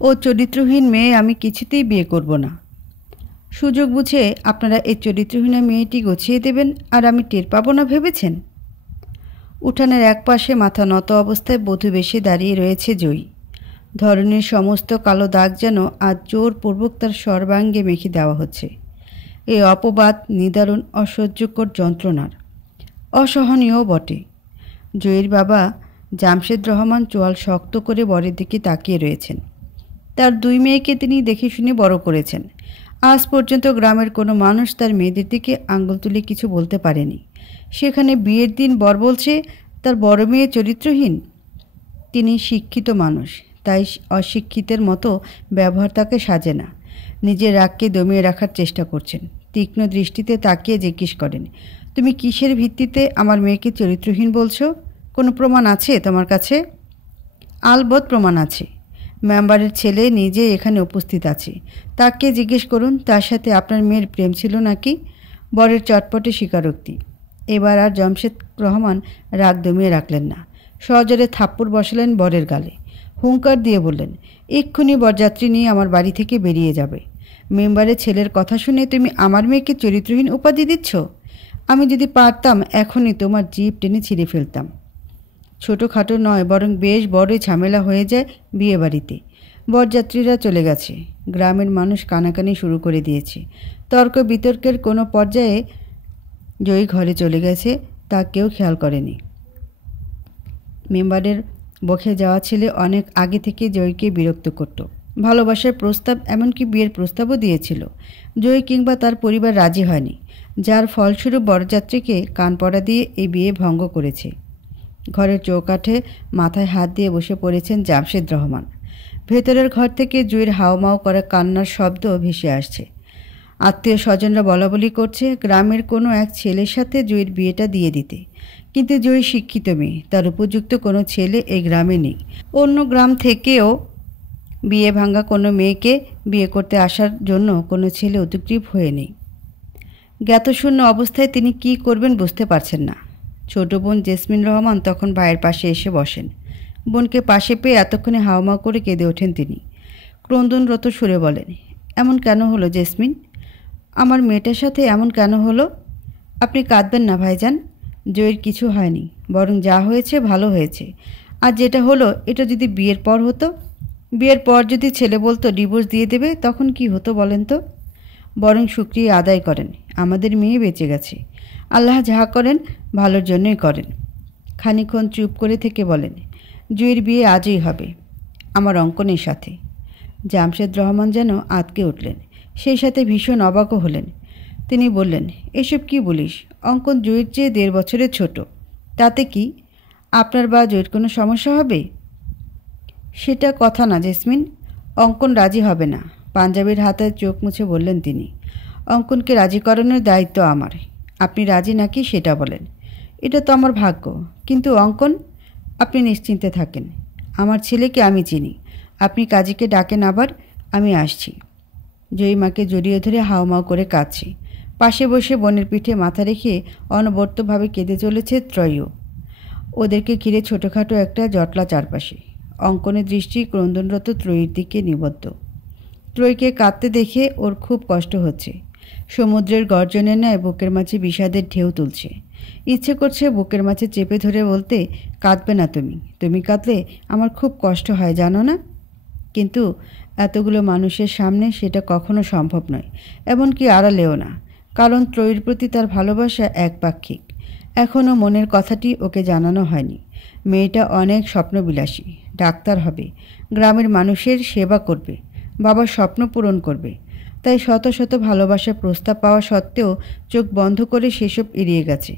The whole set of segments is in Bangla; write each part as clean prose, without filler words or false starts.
ও চরিত্রহীন মেয়ে আমি কিছুতেই বিয়ে করব না। সুযোগ বুঝে আপনারা এই চরিত্রহীন মেয়েটি গছিয়ে দেবেন আর আমি টের পাবো না ভেবেছেন? উঠানের একপাশে মাথা নত অবস্থায় বধূ বেশে দাঁড়িয়ে রয়েছে জয়ী। ধরনের সমস্ত কালো দাগ যেন আজ জোরপূর্বক তার সর্বাঙ্গে মেখে দেওয়া হচ্ছে। এই অপবাদ নিদারুণ অসহ্যকর যন্ত্রণার, অসহনীয় বটে। জয়ীর বাবা জামশেদ রহমান চোয়াল শক্ত করে বরের দিকে তাকিয়ে রয়েছেন। তার দুই মেয়েকে তিনি দেখে শুনে বড় করেছেন। আজ পর্যন্ত গ্রামের কোনো মানুষ তার মেয়েদের দিকে আঙুল তুলে কিছু বলতে পারেনি। সেখানে বিয়ের দিন বর বলছে তার বড় মেয়ে চরিত্রহীন। তিনি শিক্ষিত মানুষ, তাই অশিক্ষিতের মতো ব্যবহার তাকে সাজে না। নিজের রাগকে দমিয়ে রাখার চেষ্টা করছেন। তীক্ষ্ণ দৃষ্টিতে তাকিয়ে জিজ্ঞেস করেন, তুমি কিসের ভিত্তিতে আমার মেয়েকে চরিত্রহীন বলছো? কোনো প্রমাণ আছে তোমার কাছে? আলবৎ প্রমাণ আছে। মেম্বারের ছেলে নিজে এখানে উপস্থিত আছে। তাকে জিজ্ঞেস করুন তার সাথে আপনার মেয়ের প্রেম ছিল নাকি। বরের চটপটে স্বীকারোক্তি। এবার আর জামশেদ রহমান রাগ দমিয়ে রাখলেন না। সজোরে থাপ্পড় বসালেন বরের গালে। হুঙ্কার দিয়ে বললেন, এক্ষুনি বরযাত্রী নিয়ে আমার বাড়ি থেকে বেরিয়ে যাবে। মেম্বারের ছেলের কথা শুনে তুমি আমার মেয়েকে চরিত্রহীন উপাধি দিচ্ছ? আমি যদি পারতাম এখনই তোমার জিভ টেনে ছিঁড়ে ফেলতাম। ছোটোখাটো নয়, বরং বেশ বড়ই ঝামেলা হয়ে যায় বিয়ে বাড়িতে। বরযাত্রীরা চলে গেছে। গ্রামের মানুষ কানাকানি শুরু করে দিয়েছে। তর্ক বিতর্কের কোনো পর্যায়ে জয়ী ঘরে চলে গেছে, তা কেউ খেয়াল করেনি। মেম্বারের বকে যাওয়া ছেলে অনেক আগে থেকে জয়ীকে বিরক্ত করত। ভালোবাসার প্রস্তাব, এমনকি বিয়ের প্রস্তাবও দিয়েছিল। জয়ী কিংবা তার পরিবার রাজি হয়নি, যার ফলস্বরূপ বরযাত্রীকে কানপড়া দিয়ে এই বিয়ে ভঙ্গ করেছে। ঘরের চৌকাঠে মাথায় হাত দিয়ে বসে পড়েছেন জামশেদ রহমান। ভেতরের ঘর থেকে জয়ীর হাওমাও করা কান্নার শব্দ ভেসে আসছে। আত্মীয় স্বজনরা বলাবলি করছে গ্রামের কোনো এক ছেলের সাথে জয়ীর বিয়েটা দিয়ে দিতে। কিন্তু জয়ী শিক্ষিত মেয়ে, তার উপযুক্ত কোনো ছেলে এই গ্রামে নেই। অন্য গ্রাম থেকেও বিয়ে ভাঙা কোনো মেয়েকে বিয়ে করতে আসার জন্য কোনো ছেলে উদ্গ্রীব হয়ে নেই। জ্ঞাতশূন্য অবস্থায় তিনি কি করবেন বুঝতে পারছেন না। ছোট বোন জেসমিন রহমান তখন ভাইয়ের পাশে এসে বসেন। বোনকে পাশে পেয়ে এতক্ষণে হাওমাও করে কেঁদে ওঠেন তিনি। ক্রন্দনরত সুরে বলেন, এমন কেন হলো জেসমিন? আমার মেয়েটার সাথে এমন কেন হলো? আপনি কাঁদবেন না ভাইজান, জয়ের কিছু হয়নি, বরং যা হয়েছে ভালো হয়েছে। আর যেটা হলো এটা যদি বিয়ের পর হতো, বিয়ের পর যদি ছেলে বলতো ডিভোর্স দিয়ে দেবে, তখন কি হতো বলেন তো? বরং শুকরিয়া আদায় করেন, আমাদের মেয়ে বেঁচে গেছে। আল্লাহ যাহা করেন ভালোর জন্যই করেন। খানিকক্ষণ চুপ করে থেকে বলেন, জুয়ের বিয়ে আজই হবে, আমার অঙ্কনের সাথে। জামশেদ রহমান যেন আঁতকে উঠলেন, সেই সাথে ভীষণ অবাকও হলেন। তিনি বললেন, এসব কি বলিস? অঙ্কন জুয়ের চেয়ে 1.5 বছরের ছোট, তাতে কি? আপনার বা জুয়ের কোনো সমস্যা হবে? সেটা কথা না জেসমিন, অঙ্কন রাজি হবে না। পাঞ্জাবির হাতে চোখ মুছে বললেন তিনি। অঙ্কনকে রাজি করানোর দায়িত্ব আমার। আপনি রাজি নাকি সেটা বলেন। এটা তো আমার ভাগ্য। কিন্তু অঙ্কন, আপনি নিশ্চিন্তে থাকেন, আমার ছেলেকে আমি চিনি। আপনি কাজীকে ডাকেন, আবার আমি আসছি। জয়ীমাকে জড়িয়ে ধরে হাওমাও করে কাঁদছে। পাশে বসে বোনের পিঠে মাথা রেখে অনবরতভাবে কেঁদে চলেছে ত্রয়ীও। ওদেরকে ঘিরে ছোটোখাটো একটা জটলা চারপাশে। অঙ্কনের দৃষ্টি ক্রন্দনরত ত্রয়ীর দিকে নিবদ্ধ। ত্রয়ীকে কাঁদতে দেখে ওর খুব কষ্ট হচ্ছে। সমুদ্রের গর্জনের ন্যায় বুকের মাঝে বিষাদের ঢেউ তুলছে। ইচ্ছে করছে বুকের মাঝে চেপে ধরে বলতে, কাঁদবে না তুমি, তুমি কাঁদলে আমার খুব কষ্ট হয় জানো না। কিন্তু এতগুলো মানুষের সামনে সেটা কখনো সম্ভব নয়, এমনকি আড়ালেও না। কারণ ত্রয়ীর প্রতি তার ভালোবাসা একপাক্ষিক। এখনও মনের কথাটি ওকে জানানো হয়নি। মেয়েটা অনেক স্বপ্নবিলাসী, ডাক্তার হবে, গ্রামের মানুষের সেবা করবে, বাবার স্বপ্ন পূরণ করবে। তাই শত শত ভালোবাসার প্রস্তাব পাওয়া সত্ত্বেও চোখ বন্ধ করে সেসব এড়িয়ে গেছে।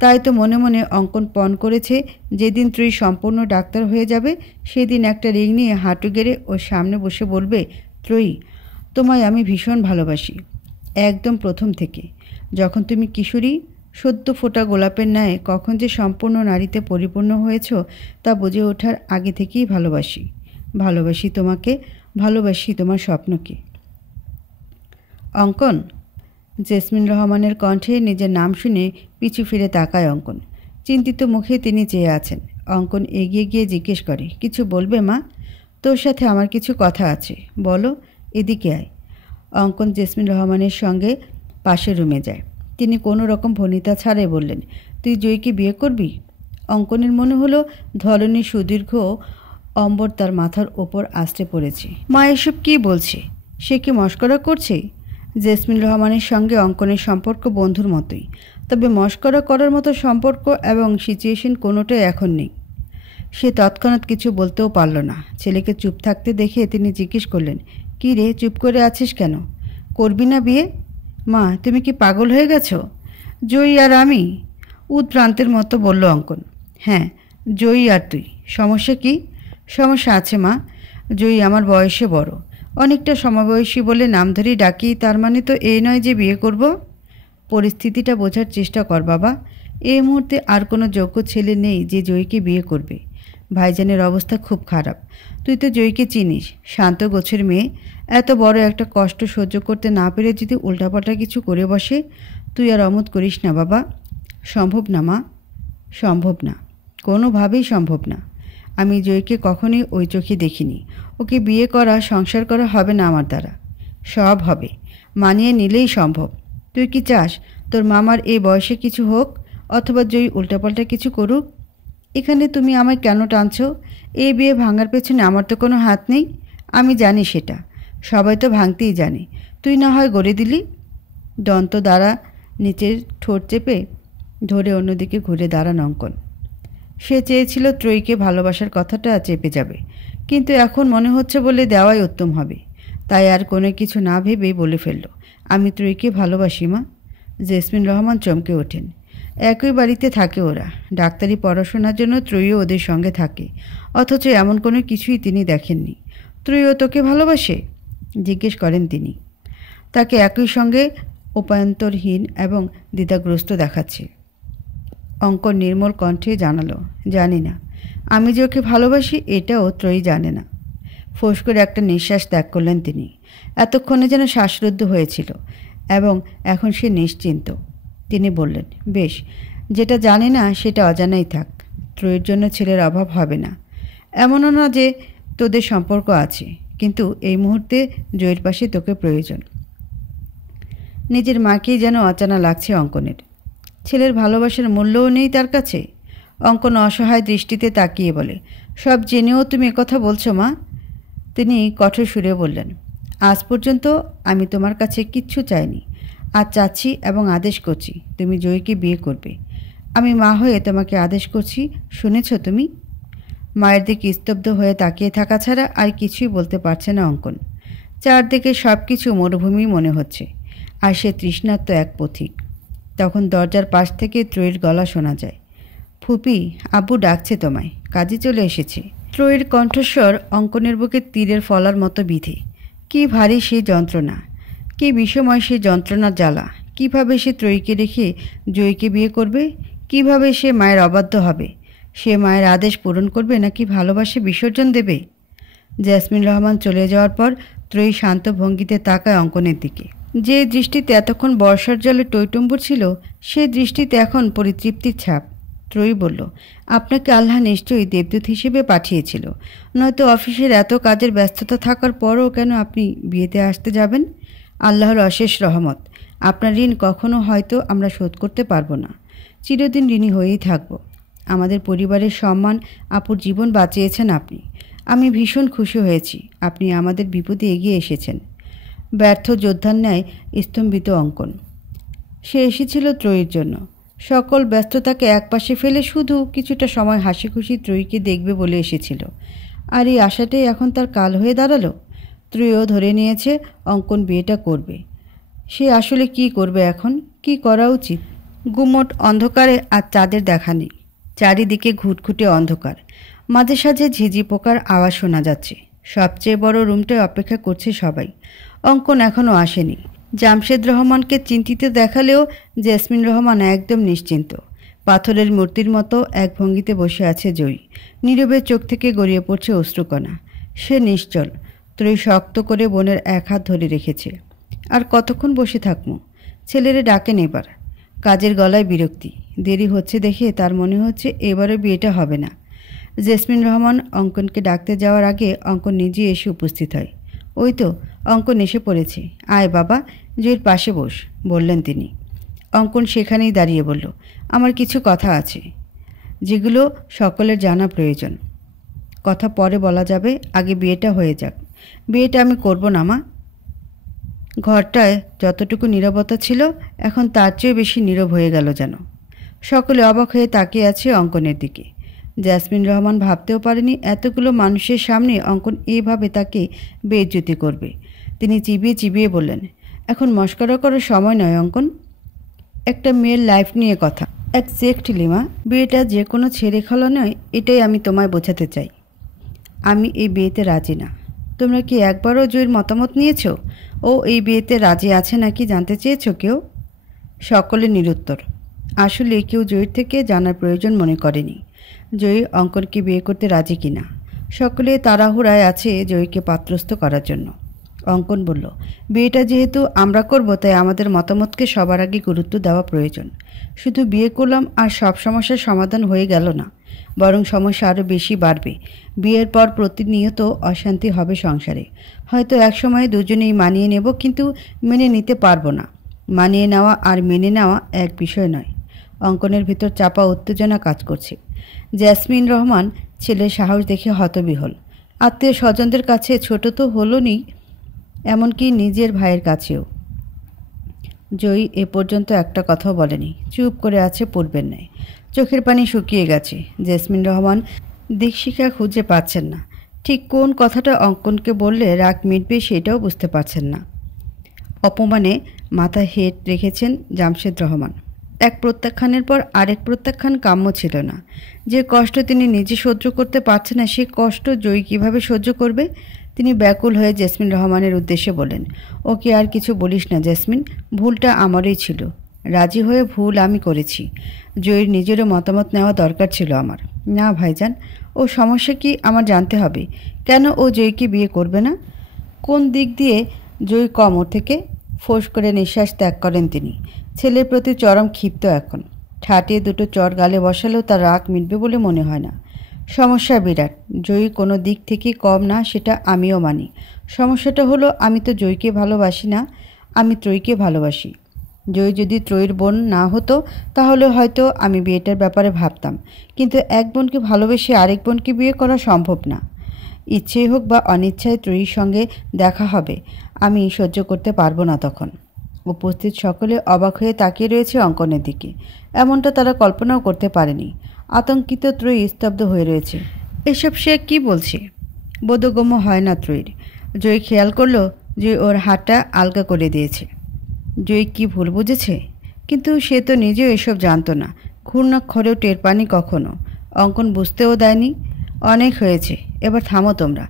তাই তো মনে মনে অঙ্কন পণ করেছে, যেদিন ত্রয়ী সম্পূর্ণ ডাক্তার হয়ে যাবে সেদিন একটা রিং নিয়ে হাঁটু গেড়ে ওর সামনে বসে বলবে, ত্রয়ী, তোমায় আমি ভীষণ ভালোবাসি, একদম প্রথম থেকে। যখন তুমি কিশোরী, সদ্য ফোটা গোলাপের ন্যায় কখন যে সম্পূর্ণ নারীতে পরিপূর্ণ হয়েছ তা বুঝে ওঠার আগে থেকেই ভালোবাসি। ভালোবাসি তোমাকে, ভালোবাসি তোমার স্বপ্নকে। অঙ্কন। জেসমিন রহমানের কণ্ঠে নিজের নাম শুনে পিছু ফিরে তাকায় অঙ্কন। চিন্তিত মুখে তিনি চেয়ে আছেন। অঙ্কন এগিয়ে গিয়ে জিজ্ঞেস করে, কিছু বলবে মা? তোর সাথে আমার কিছু কথা আছে। বলো, এদিকে আয়। অঙ্কন জেসমিন রহমানের সঙ্গে পাশের রুমে যায়। তিনি কোনো রকম ভনিতা ছাড়াই বললেন, তুই জয়ীকে বিয়ে করবি? অঙ্কনের মনে হলো ধরনীর সুদীর্ঘ অম্বর তার মাথার ওপর আছড়ে পড়েছে। মা এসব কী বলছে? সে কি মশকরা করছে? জেসমিন রহমানের সঙ্গে অঙ্কনের সম্পর্ক বন্ধুর মতোই, তবে মশকরা করার মতো সম্পর্ক এবং সিচুয়েশন কোনোটাই এখন নেই। সে তৎক্ষণাৎ কিছু বলতেও পারল না। ছেলেকে চুপ থাকতে দেখে তিনি জিজ্ঞেস করলেন, কী রে, চুপ করে আছিস কেন? করবি না বিয়ে? মা, তুমি কি পাগল হয়ে গেছো? জয়ী আর আমি? উদ্ভ্রান্তের মতো বলল অঙ্কন। হ্যাঁ, জয়ী আর তুই। সমস্যা কি? সমস্যা আছে মা। জয়ী আমার বয়সে বড়, অনেকটা সমবয়সী বলে নাম ধরে ডাকি, তার মানে তো এই নয় যে বিয়ে করব। পরিস্থিতিটা বোঝার চেষ্টা কর বাবা। এই মুহূর্তে আর কোনো যোগ্য ছেলে নেই যে জয়ীকে বিয়ে করবে। ভাইজানের অবস্থা খুব খারাপ। তুই তো জয়ীকে চিনিস, শান্ত গোছের মেয়ে। এত বড় একটা কষ্ট সহ্য করতে না পেরে যদি উল্টাপাল্টা কিছু করে বসে, তুই আর অমত করিস না বাবা। সম্ভব না মা, সম্ভব না, কোনোভাবেই সম্ভব না। আমি জয়ীকে কখনোই ওই চোখে দেখিনি। ওকে বিয়ে করা, সংসার করা হবে না আমার দ্বারা। সব হবে, মানিয়ে নিলেই সম্ভব। তুই কি চাস তোর মামার এই বয়সে কিছু হোক, অথবা জয়ী উল্টাপাল্টা কিছু করুক? এখানে তুমি আমায় কেন টানছো? এই বিয়ে ভাঙার পেছনে আমার তো কোনো হাত নেই। আমি জানি সেটা, সবাই তো ভাঙতেই জানে। তুই না হয় গড়ে দিলি। দন্ত দ্বারা নিচের ঠোঁট চেপে ধরে অন্যদিকে ঘুরে দাঁড়ান অঙ্কন। সে চেয়েছিল ত্রয়ীকে ভালোবাসার কথাটা চেপে যাবে, কিন্তু এখন মনে হচ্ছে বলে দেওয়াই উত্তম হবে। তাই আর কোনো কিছু না ভেবেই বলে ফেলল, আমি ত্রয়ীকে ভালোবাসি মা। জেসমিন রহমান চমকে ওঠেন। একই বাড়িতে থাকে ওরা, ডাক্তারি পড়াশোনার জন্য ত্রয়ীও ওদের সঙ্গে থাকে, অথচ এমন কোনো কিছুই তিনি দেখেননি। ত্রয়ীও তোকে ভালোবাসে? জিজ্ঞেস করেন তিনি। তাকে একই সঙ্গে উপায়ন্তরহীন এবং দ্বিধাগ্রস্ত দেখাচ্ছে। অঙ্কন নির্মল কণ্ঠে জানালো, জানি না। আমি যে ওকে ভালোবাসি এটাও ত্রয়ী জানে না। ফোঁস করে একটা নিঃশ্বাস ত্যাগ করলেন তিনি। এতক্ষণে যেন শ্বাসরুদ্ধ হয়েছিল এবং এখন সে নিশ্চিন্ত। তিনি বললেন, বেশ, যেটা জানি না সেটা অজানাই থাক। ত্রয়ীর জন্য ছেলের অভাব হবে না। এমনও না যে তোদের সম্পর্ক আছে, কিন্তু এই মুহূর্তে জয়ের পাশে তোকে প্রয়োজন। নিজের মাকেই যেন অচানা লাগছে অঙ্কনের। ছেলের ভালোবাসার মূল্যও নেই তার কাছে। অঙ্কন অসহায় দৃষ্টিতে তাকিয়ে বলে, সব জেনেও তুমি একথা বলছো মা? তিনি কঠোর সুরে বললেন, আজ পর্যন্ত আমি তোমার কাছে কিচ্ছু চাইনি। আজ চাচ্ছি এবং আদেশ করছি, তুমি জয়ীকে বিয়ে করবে। আমি মা হয়ে তোমাকে আদেশ করছি, শুনেছ তুমি? মায়ের দিকে স্তব্ধ হয়ে তাকিয়ে থাকা ছাড়া আর কিছুই বলতে পারছে না অঙ্কন। চারদিকে সব কিছু মরুভূমি মনে হচ্ছে, আর সে তৃষ্ণার্ত এক পথিক। তখন দরজার পাশ থেকে ত্রয়ীর গলা শোনা যায়, ফুপি, আব্বু ডাকছে তোমায়, কাজে চলে এসেছে। ত্রয়ীর কণ্ঠস্বর অঙ্কনের বুকে তীরের ফলার মতো বিধে। কি ভারী সেই যন্ত্রণা, কি বিষময় সেই যন্ত্রণার জ্বালা। কিভাবে সে ত্রয়ীকে রেখে জয়ীকে বিয়ে করবে? কিভাবে সে মায়ের অবাধ্য হবে? সে মায়ের আদেশ পূরণ করবে নাকি ভালোবাসে বিসর্জন দেবে? জেসমিন রহমান চলে যাওয়ার পর ত্রয়ী শান্ত ভঙ্গিতে তাকায় অঙ্কনের দিকে। যে দৃষ্টিতে এতক্ষণ বর্ষার জলে টইটুম্বুর ছিল, সে দৃষ্টিতে এখন পরিতৃপ্তির ছাপ। ত্রয়ী বলল, আপনাকে আল্লাহ নিশ্চয়ই দেবদূত হিসেবে পাঠিয়েছিল, নয়তো অফিসের এত কাজের ব্যস্ততা থাকার পরও কেন আপনি বিয়েতে আসতে যাবেন? আল্লাহর অশেষ রহমত। আপনার ঋণ কখনো হয়তো আমরা শোধ করতে পারবো না, চিরদিন ঋণী হয়েই থাকব। আমাদের পরিবারের সম্মান, আপুর জীবন বাঁচিয়েছেন আপনি। আমি ভীষণ খুশি হয়েছি আপনি আমাদের বিপদে এগিয়ে এসেছেন। ব্যর্থ যোদ্ধার ন্যায় স্তম্ভিত অঙ্কন। সে এসেছিল ত্রয়ীর জন্য। সকল ব্যস্ততাকে একপাশে ফেলে শুধু কিছুটা সময় হাসি খুশি ত্রয়ীকে দেখবে বলে এসেছিল। আর এই আশাটাই এখন তার কাল হয়ে দাঁড়ালো। ত্রয়ীও ধরে নিয়েছে অঙ্কন বিয়েটা করবে। সে আসলে কি করবে এখন? কি করা উচিত? গুমট অন্ধকারে আর চাঁদের দেখা নেই। চারিদিকে ঘুটঘুটে অন্ধকার, মাঝে সাঝে ঝিঝি পোকার আওয়াজ শোনা যাচ্ছে। সবচেয়ে বড় রুমটায় অপেক্ষা করছে সবাই। অঙ্কন এখনও আসেনি। জামশেদ রহমানকে চিন্তিত দেখালেও জেসমিন রহমান একদম নিশ্চিন্ত। পাথরের মূর্তির মতো এক ভঙ্গিতে বসে আছে জয়ী। নীরবে চোখ থেকে গড়িয়ে পড়ছে অশ্রুকণা। সে নিশ্চল। ত্রয়ী শক্ত করে বোনের এক হাত ধরে রেখেছে। আর কতক্ষণ বসে থাকবো? ছেলেরে ডাকেন এবার। কাজের গলায় বিরক্তি। দেরি হচ্ছে দেখে তার মনে হচ্ছে এবারে বিয়েটা হবে না। জেসমিন রহমান অঙ্কনকে ডাকতে যাওয়ার আগে অঙ্কন নিজেই এসে উপস্থিত হয়। ওই তো অঙ্কন এসে পড়েছে, আয় বাবা, জুঁইয়ের পাশে বস, বললেন তিনি। অঙ্কন সেখানেই দাঁড়িয়ে বলল, আমার কিছু কথা আছে যেগুলো সকলের জানা প্রয়োজন। কথা পরে বলা যাবে, আগে বিয়েটা হয়ে যাক। বিয়েটা আমি করব না মা। ঘরটায় যতটুকু নীরবতা ছিল এখন তার চেয়ে বেশি নীরব হয়ে গেল যেন। সকলে অবাক হয়ে তাকিয়ে আছে অঙ্কনের দিকে। জেসমিন রহমান ভাবতেও পারেনি এতগুলো মানুষের সামনে অঙ্কন এইভাবে তাকে বেইজ্জতি করবে। তিনি চিবিয়ে চিবিয়ে বললেন, এখন মস্করা করার সময় নয় অঙ্কন, একটা মেয়ের লাইফ নিয়ে কথা। এক্স্যাক্টলি মা, বিয়েটা যে কোনো ছেড়ে খাওয়া নয়, এটাই আমি তোমায় বোঝাতে চাই। আমি এই বিয়েতে রাজি না। তোমরা কি একবারও জুঁইয়ের মতামত নিয়েছো? ও এই বিয়েতে রাজি আছে নাকি জানতে চেয়েছো কেউ? সকলে নিরুত্তর। আসলে কেউ জুঁইয়ের থেকে জানার প্রয়োজন মনে করেনি জুঁই অঙ্কনকে বিয়ে করতে রাজি কিনা। সকলে তাড়াহুড়ায় আছে জুঁইকে পাত্রস্থ করার জন্য। অঙ্কন বলল, বিয়েটা যেহেতু আমরা করব তাই আমাদের মতামতকে সবার আগে গুরুত্ব দেওয়া প্রয়োজন। শুধু বিয়ে করলাম আর সব সমস্যার সমাধান হয়ে গেল না, বরং সমস্যা আরও বেশি বাড়বে। বিয়ের পর প্রতিনিয়ত অশান্তি হবে সংসারে। হয়তো একসময় দুজনেই মানিয়ে নেব, কিন্তু মেনে নিতে পারবো না। মানিয়ে নেওয়া আর মেনে নেওয়া এক বিষয় নয়। অঙ্কনের ভিতর চাপা উত্তেজনা কাজ করছে। জেসমিন রহমান ছেলের সাহস দেখে হতবিহ্বল। আত্মীয় স্বজনদের কাছে ছোট তো হলোনি, এমনকি নিজের ভাইয়ের কাছেও। জয়ী এ পর্যন্ত একটা কথাও বলেনি, চুপ করে আছে পূর্বের ন্যায়। চোখের পানি শুকিয়ে গেছে। জেসমিন রহমান দিকশিখা খুঁজে পাচ্ছেন না। ঠিক কোন কথাটা অঙ্কনকে বললে রাগ মিটবে সেটাও বুঝতে পারছেন না। অপমানে মাথা হেঁট রেখেছেন জামশেদ রহমান। এক প্রত্যাখ্যানের পর আরেক প্রত্যাখ্যান কাম্য ছিল না। যে কষ্ট তিনি নিজে সহ্য করতে পারছেন না, সে কষ্ট জয়ী কীভাবে সহ্য করবে? তিনি ব্যাকুল হয়ে জেসমিন রহমানের উদ্দেশ্যে বলেন, ওকে আর কিছু বলিস না জেসমিন, ভুলটা আমারই ছিল। রাজি হয়ে ভুল আমি করেছি। জয়ীর নিজেরও মতামত নেওয়া দরকার ছিল আমার। না ভাইজান, ও সমস্যা কি আমার জানতে হবে। কেন ও জয়ীকে বিয়ে করবে না? কোন দিক দিয়ে জয়ী কম ওর থেকে? ফোঁস করে নিঃশ্বাস ত্যাগ করেন তিনি। ছেলের প্রতি চরম ক্ষিপ্ত এখন। ঠাটিয়ে দুটো চর গালে বসালেও তার রাগ মিটবে বলে মনে হয় না। সমস্যা বিরাট। জয়ী কোনো দিক থেকে কম না, সেটা আমিও মানি। সমস্যাটা হলো আমি তো জয়ীকে ভালোবাসি না, আমি ত্রয়ীকে ভালোবাসি। জয়ী যদি ত্রয়ীর বোন না হতো তাহলে হয়তো আমি বিয়েটার ব্যাপারে ভাবতাম, কিন্তু এক বোনকে ভালোবেসে আরেক বোনকে বিয়ে করা সম্ভব না। ইচ্ছেই হোক বা অনিচ্ছায় ত্রয়ীর সঙ্গে দেখা হবে, আমি সহ্য করতে পারবো না তখন। উপস্থিত সকলে অবাক হয়ে তাকিয়ে রয়েছে অঙ্কনের দিকে। এমনটা তারা কল্পনাও করতে পারেনি। আতঙ্কিত ত্রয়ী স্তব্ধ হয়ে রয়েছে। এসব সে কি বলছে? বোধগম্য হয় না ত্রয়ীর। জয়ী খেয়াল করলো যে ওর হাতটা আলগা করে দিয়েছে। জয়ী কি ভুল বুঝেছে? কিন্তু সে তো নিজেও এসব জানতো না। ঘূর্ণাক্ষরেও টের পানি কখনো। অঙ্কন বুঝতেও দেয়নি। অনেক হয়েছে, এবার থামো তোমরা।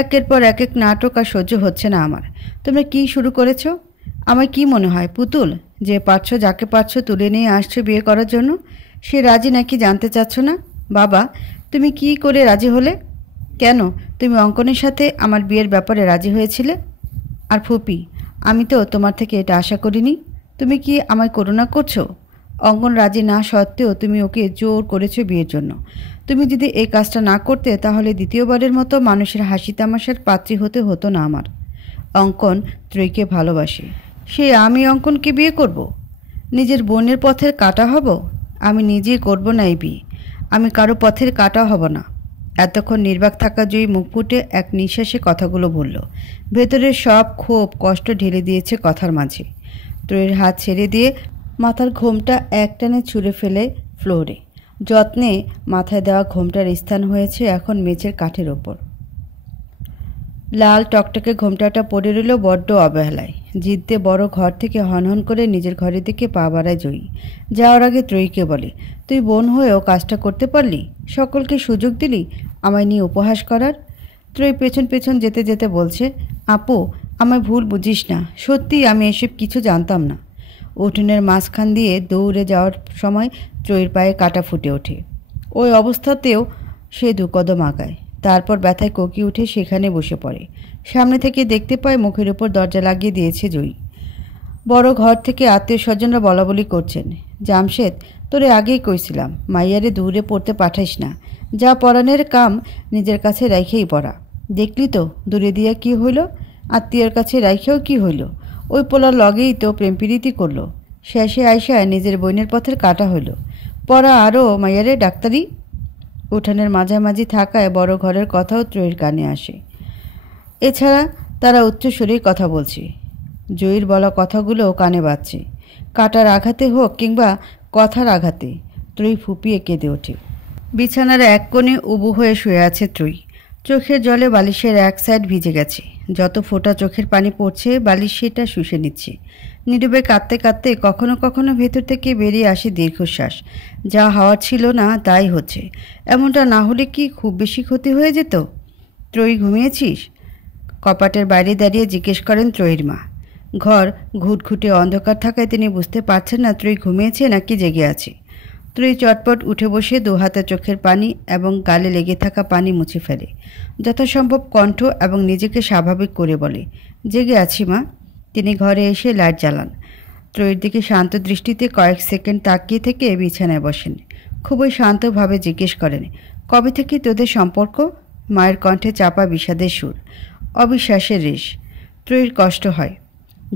একের পর এক এক নাটক আর সহ্য হচ্ছে না আমার। তোমরা কি শুরু করেছ? আমায় কি মনে হয় পুতুল, যে পারছো যাকে পারছো তুলে নিয়ে আসছো বিয়ে করার জন্য? সে রাজি নাকি জানতে চাচ্ছ না? বাবা, তুমি কি করে রাজি হলে? কেন তুমি অঙ্কনের সাথে আমার বিয়ের ব্যাপারে রাজি হয়েছিলে? আর ফুপি, আমি তো তোমার থেকে এটা আশা করিনি। তুমি কি আমায় করুণা করছো? অঙ্কন রাজি না সত্ত্বেও তুমি ওকে জোর করেছো বিয়ের জন্য। তুমি যদি এই কাজটা না করতে তাহলে দ্বিতীয়বারের মতো মানুষের হাসি তামাশার পাত্রী হতে হতো না আমার। অঙ্কন ত্রয়ীকে ভালোবাসে। সে আমি অঙ্কনকে বিয়ে করব? নিজের বোনের পথের কাঁটা হব? আমি নিজেই করব না এই বিয়ে। আমি কারো পথের কাঁটা হব না। এতক্ষণ নির্বাক থাকা জয়ী মুখ ফুটে এক নিঃশ্বাসে কথাগুলো বলল। ভেতরের সব ক্ষোভ কষ্ট ঢেলে দিয়েছে কথার মাঝে। ত্রয়ীর হাত ছেড়ে দিয়ে মাথার ঘোমটা একটানে ছুঁড়ে ফেলে ফ্লোরে। যত্নে মাথায় দেওয়া ঘোমটার স্থান হয়েছে এখন মেঝের কাঠের ওপর। লাল টকটকে ঘোমটাটা পড়ে রইল বড্ড অবহেলায়। জিদ্দে বড় ঘর থেকে হনহন করে নিজের ঘরের দিকে পা বাড়ায় জয়ী। যাওয়ার আগে ত্রয়ীকে বলে, তুই বোন হয়েও কাজটা করতে পারলি? সকলকে সুযোগ দিলি আমায় নিয়ে উপহাস করার? ত্রয়ী পেছন পেছন যেতে যেতে বলছে, আপু আমায় ভুল বুঝিস না, সত্যিই আমি এসব কিছু জানতাম না। উঠোনের মাঝখান দিয়ে দৌড়ে যাওয়ার সময় ত্রয়ীর পায়ে কাটা ফুটে ওঠে। ওই অবস্থাতেও সে দুকদম আগায়। তারপর ব্যথায় কোকি উঠে সেখানে বসে পড়ে। সামনে থেকে দেখতে পায় মুখের উপর দরজা লাগিয়ে দিয়েছে জয়ী। বড় ঘর থেকে আত্মীয় স্বজনরা বলাবলি করছেন, জামশেদ তোরে আগেই কইছিলাম মাইয়ারে দূরে পড়তে পাঠাইস না। যা পরাণের কাম নিজের কাছে রাইখেই পড়া। দেখলি তো দূরে দিয়া কি হইল, আত্মীয়র কাছে রাইখেও কি হইল, ওই পোলার লগেই তো প্রেম প্রীতি করল। শেষে আইসায় নিজের বইনের পথের কাটা হইল। পড়া আরও মাইয়ারে ডাক্তারি। উঠানের মাঝামাঝি থাকায় বড় ঘরের কথাও ত্রয়ীর কানে আসে। এছাড়া তারা উচ্চস্বরেই কথা বলছে। জয়ীর বলা কথাগুলো কানে বাজছে। কাটার আঘাতে হোক কিংবা কথার আঘাতে ত্রয়ী ফুপিয়ে কেঁদে ওঠে। বিছানার এক কোণে উবু হয়ে শুয়ে আছে ত্রয়ী। চোখের জলে বালিশের এক সাইড ভিজে গেছে। যত ফোঁটা চোখের পানি পড়ছে বালিশ সেটা শুষে নিচ্ছে। নীরবে কাঁদতে কাঁদতে কখনো কখনো ভেতর থেকে বেরিয়ে আসে দীর্ঘশ্বাস। যা হওয়ার ছিল না তাই হচ্ছে। এমনটা না হলে কি খুব বেশি ক্ষতি হয়ে যেত? ত্রয়ী, ঘুমিয়েছিস? কপাটের বাইরে দাঁড়িয়ে জিজ্ঞেস করেন ত্রয়ীর মা। ঘর ঘুটঘুটে অন্ধকার থাকায় তিনি বুঝতে পারছেন না ত্রয়ী ঘুমিয়েছে নাকি জেগে আছে। ত্রয়ী চটপট উঠে বসে দু হাতে চোখের পানি এবং গালে লেগে থাকা পানি মুছে ফেলে। যথাসম্ভব কণ্ঠ এবং নিজেকে স্বাভাবিক করে বলে, জেগে আছি মা। তিনি ঘরে এসে লাইট জ্বালান। ত্রয়ীর দিকে শান্ত দৃষ্টিতে কয়েক সেকেন্ড তাকিয়ে থেকে বিছানায় বসেন। খুবই শান্তভাবে জিজ্ঞেস করেন, কবে থেকে তোদের সম্পর্ক? মায়ের কণ্ঠে চাপা বিষাদের সুর, অবিশ্বাসের রেশ। ত্রয়ীর কষ্ট হয়।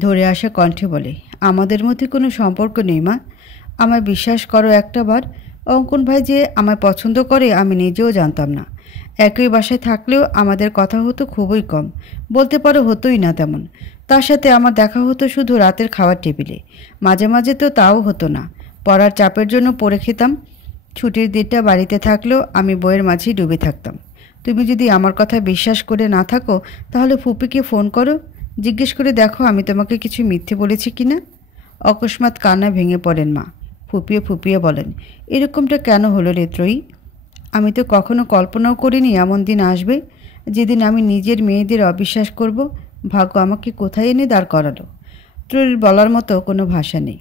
ধরে আসা কণ্ঠে বলে, আমাদের মধ্যে কোনো সম্পর্ক নেই মা। আমায় বিশ্বাস করো একটাবার। অঙ্কন ভাই যে আমায় পছন্দ করে আমি নিজেও জানতাম না। একই বাসায় থাকলেও আমাদের কথা হতো খুবই কম, বলতে পারো হতোই না তেমন। তার সাথে আমার দেখা হতো শুধু রাতের খাওয়ার টেবিলে। মাঝে মাঝে তো তাও হতো না, পড়ার চাপের জন্য পড়ে খেতাম। ছুটির দিনটা বাড়িতে থাকলেও আমি বইয়ের মাঝেই ডুবে থাকতাম। তুমি যদি আমার কথা বিশ্বাস করে না থাকো তাহলে ফুপিকে ফোন করো, জিজ্ঞেস করে দেখো আমি তোমাকে কিছু মিথ্যে বলেছি কিনা। অকস্মাৎ কান্না ভেঙে পড়েন মা। ফুপিয়ে ফুপিয়ে বলেন, এরকমটা কেন হলো রে ত্রয়ী? আমি তো কখনো কল্পনাও করিনি এমন দিন আসবে যেদিন আমি নিজের মেয়েদের অবিশ্বাস করব। ভাগ্য আমাকে কোথায় এনে দাঁড় করালো। ত্রয়ীর বলার মতো কোনো ভাষা নেই।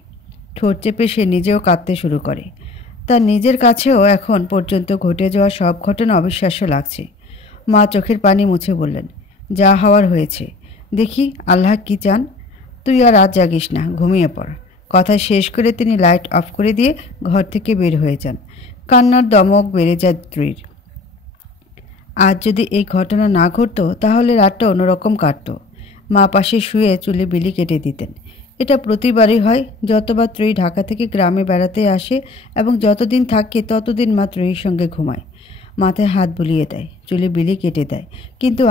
ঠোঁট চেপে সে নিজেও কাঁদতে শুরু করে। তার নিজের কাছেও এখন পর্যন্ত ঘটে যাওয়া সব ঘটনা অবিশ্বাস্য লাগছে। মা চোখের পানি মুছে বললেন, যা হওয়ার হয়েছে। দেখি আল্লাহ কি চান। তুই আর রাত জাগিস না, ঘুমিয়ে পড়। কথা শেষ করে তিনি লাইট অফ করে দিয়ে ঘর থেকে বের হয়ে যান। কান্নার দমক বেড়ে যায় ত্রয়ীর। আজ যদি এই ঘটনা না ঘটতো তাহলে রাতটা অন্যরকম কাটত। মা পাশে শুয়ে চুলে বিলি কেটে দিতেন। এটা প্রতিবারই হয় যতবার ত্রয়ী ঢাকা থেকে গ্রামে বেড়াতে আসে এবং যতদিন থাকে ততদিন মা ত্রয়ীর সঙ্গে ঘুমায়। মাথায় হাত বুলিয়ে দেয়, চুলে বিলি কেটে দেয়। কিন্তু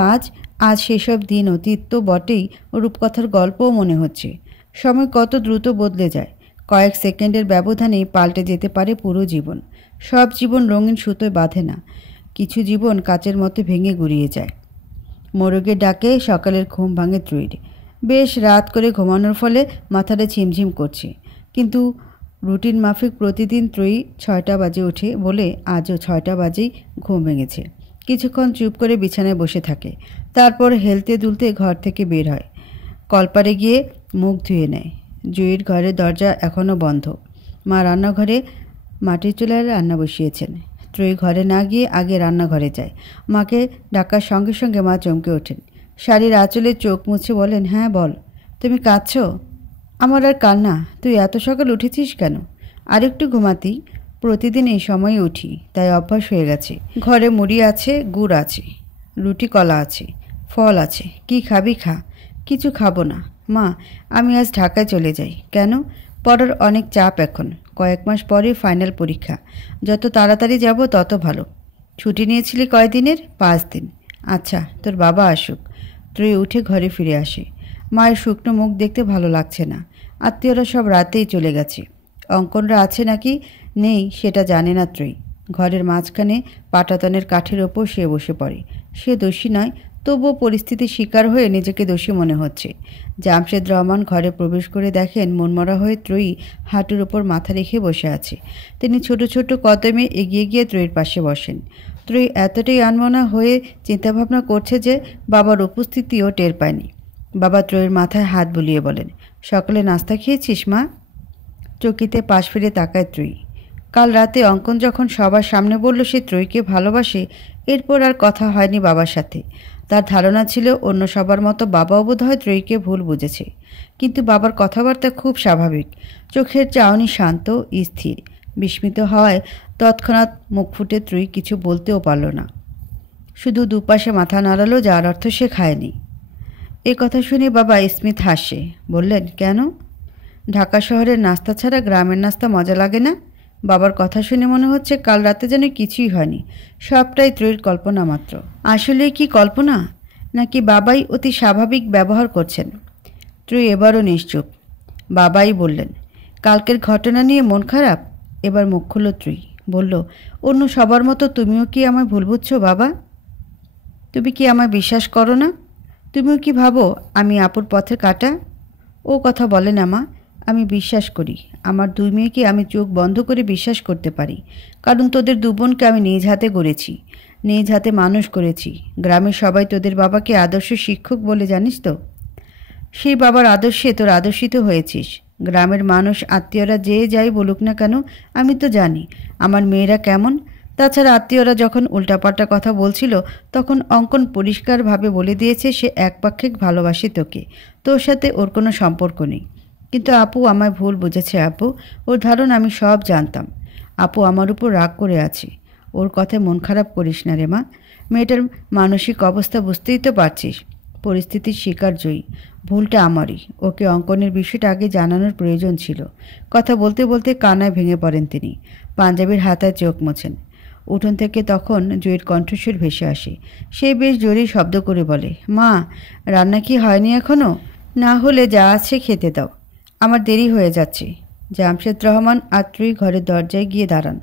আজ সেসব দিন অতীত তো বটেই, রূপকথার গল্পও মনে হচ্ছে। সময় কত দ্রুত বদলে যায়। কয়েক সেকেন্ডের ব্যবধানেই পাল্টে যেতে পারে পুরো জীবন। সব জীবন রঙিন সুতোয় বাঁধে না, কিছু জীবন কাচের মতো ভেঙে গুড়িয়ে যায়। মোরগের ডাকে সকালের ঘুম ভাঙে ত্রয়ীর। বেশ রাত করে ঘুমানোর ফলে মাথাটা ঝিমঝিম করছে। কিন্তু রুটিন মাফিক প্রতিদিন ত্রয়ী 6টা বাজে ওঠে বলে আজও 6টা বাজেই ঘুম ভেঙেছে। কিছুক্ষণ চুপ করে বিছানায় বসে থাকে। তারপর হেলতে দুলতে ঘর থেকে বের হয়। কলপারে গিয়ে মুখ ধুয়ে নেয়। জুঁইয়ের ঘরের দরজা এখনও বন্ধ। মা রান্নাঘরে মাটির চুলায় রান্না বসিয়েছেন। ত্রয়ী ঘরে না গিয়ে আগে রান্নাঘরে যায়। মাকে ডাকার সঙ্গে সঙ্গে মা চমকে ওঠেন। শাড়ির আঁচলে চোখ মুছে বলেন, হ্যাঁ বল, তুমি কাঁদছ? আমার আর কান্না? তুই এত সকাল উঠেছিস কেন? আরেকটু ঘুমাতি। প্রতিদিন এই সময়ে উঠি, তাই অভ্যাস হয়ে গেছে। ঘরে মুড়ি আছে, গুড় আছে, রুটি কলা আছে, ফল আছে, কি খাবি খা। কিছু খাবো না মা, আমি আজ ঢাকায় চলে যাই। কেন? পড়ার অনেক চাপ এখন। কয়েক মাস পরে ফাইনাল পরীক্ষা। যত তাড়াতাড়ি যাব তত ভালো। ছুটি নিয়েছিলি কয়দিনের? 5 দিন। আচ্ছা, তোর বাবা আসুক। ত্রয়ী উঠে ঘরে ফিরে আসে। মায়ের শুকনো মুখ দেখতে ভালো লাগছে না। আত্মীয়রা সব রাতেই চলে গেছে। অঙ্কনরা আছে নাকি নেই সেটা জানে না ত্রয়ী। ঘরের মাঝখানে পাটাতনের কাঠের ওপর সে বসে পড়ে। সে দোষী নয়, তবুও পরিস্থিতির শিকার হয়ে নিজেকে দোষী মনে হচ্ছে। জামশেদ রহমান ঘরে প্রবেশ করে দেখেন মনমরা হয়ে ত্রয়ী হাঁটুর ওপর মাথা রেখে বসে আছে। তিনি ছোট ছোট কদমে এগিয়ে গিয়ে ত্রয়ীর পাশে বসেন। ত্রয়ী এতটাই আনমনা হয়ে চিন্তাভাবনা করছে যে বাবার উপস্থিতিও টের পায়নি। বাবা ত্রয়ীর মাথায় হাত বুলিয়ে বলেন, সকালে নাস্তা খেয়েছিস মা? চকিতে পাশ ফিরে তাকায় ত্রয়ী। কাল রাতে অঙ্কন যখন সবার সামনে বলল সে ত্রয়ীকে ভালোবাসে, এরপর আর কথা হয়নি বাবার সাথে। তার ধারণা ছিল অন্য সবার মতো বাবাও বোধহয় ত্রয়ীকে ভুল বুঝেছে। কিন্তু বাবার কথাবার্তা খুব স্বাভাবিক। চোখের চাহনি শান্ত, স্থির। বিস্মিত হওয়ায় তৎক্ষণাৎ মুখ ফুটে ত্রয়ী কিছু বলতেও পারল না, শুধু দুপাশে মাথা নাড়ালো, যার অর্থ সে খায়নি। এ কথা শুনে বাবা স্মিথ হাসে, বললেন, কেন? ঢাকা শহরের নাস্তা ছাড়া গ্রামের নাস্তা মজা লাগে না? বাবার কথা শুনে মনে হচ্ছে কাল রাতে যেন কিছুই হয়নি, সবটাই ত্রয়ীর কল্পনা মাত্র। আসলে কি কল্পনা, নাকি বাবাই অতি স্বাভাবিক ব্যবহার করছেন? ত্রয়ী এবারও নিশ্চুপ। বাবাই বললেন, কালকের ঘটনা নিয়ে মন খারাপ? এবার মুখ খুলল ত্রয়ী, বলল, অন্য সবার মতো তুমিও কি আমায় ভুল বুঝছো বাবা? তুমি কি আমায় বিশ্বাস করো না? তুমিও কি ভাবো আমি আপুর পথের কাঁটা? ও কথা বলে না মা, আমি বিশ্বাস করি। আমার দুই মেয়েকে আমি চোখ বন্ধ করে বিশ্বাস করতে পারি, কারণ তোদের দু বোনকে আমি নিজ হাতে গড়েছি, নিজ হাতে মানুষ করেছি। গ্রামের সবাই তোদের বাবাকে আদর্শ শিক্ষক বলে, জানিস তো? সেই বাবার আদর্শে তোর আদর্শিত হয়েছিস। গ্রামের মানুষ, আত্মীয়রা যে যাই বলুক না কেন, আমি তো জানি আমার মেয়েরা কেমন। তাছাড়া আত্মীয়রা যখন উল্টাপাল্টা কথা বলছিল, তখন অঙ্কন পরিষ্কারভাবে বলে দিয়েছে সে একপাক্ষিক ভালোবাসে তোকে, তোর সাথে ওর কোনো সম্পর্ক নেই। কিন্তু আপু আমায় ভুল বুঝেছে আপু, ওর ধারণা আমি সব জানতাম। আপু আমার উপর রাগ করে আছে। ওর কথায় মন খারাপ করিস না রে মা, মেয়েটার মানসিক অবস্থা বুঝতেই তো পারছিস। পরিস্থিতির শিকার জয়ী, ভুলটা আমারই। ওকে অঙ্কনের বিষয়টা আগে জানানোর প্রয়োজন ছিল। কথা বলতে বলতে কান্নায় ভেঙে পড়েন তিনি, পাঞ্জাবির হাতায় চোখ মোছেন। উঠোন থেকে তখন জয়ীর কণ্ঠস্বর ভেসে আসে। সে বেশ জোরেই শব্দ করে বলে, মা, রান্না কি হয়নি এখনও? না হলে যা আছে খেতে দাও, আমার দেরি হয়ে যাচ্ছে। জামশেদ রহমান আর ত্রয়ী ঘরের দরজায় গিয়ে দাঁড়ান।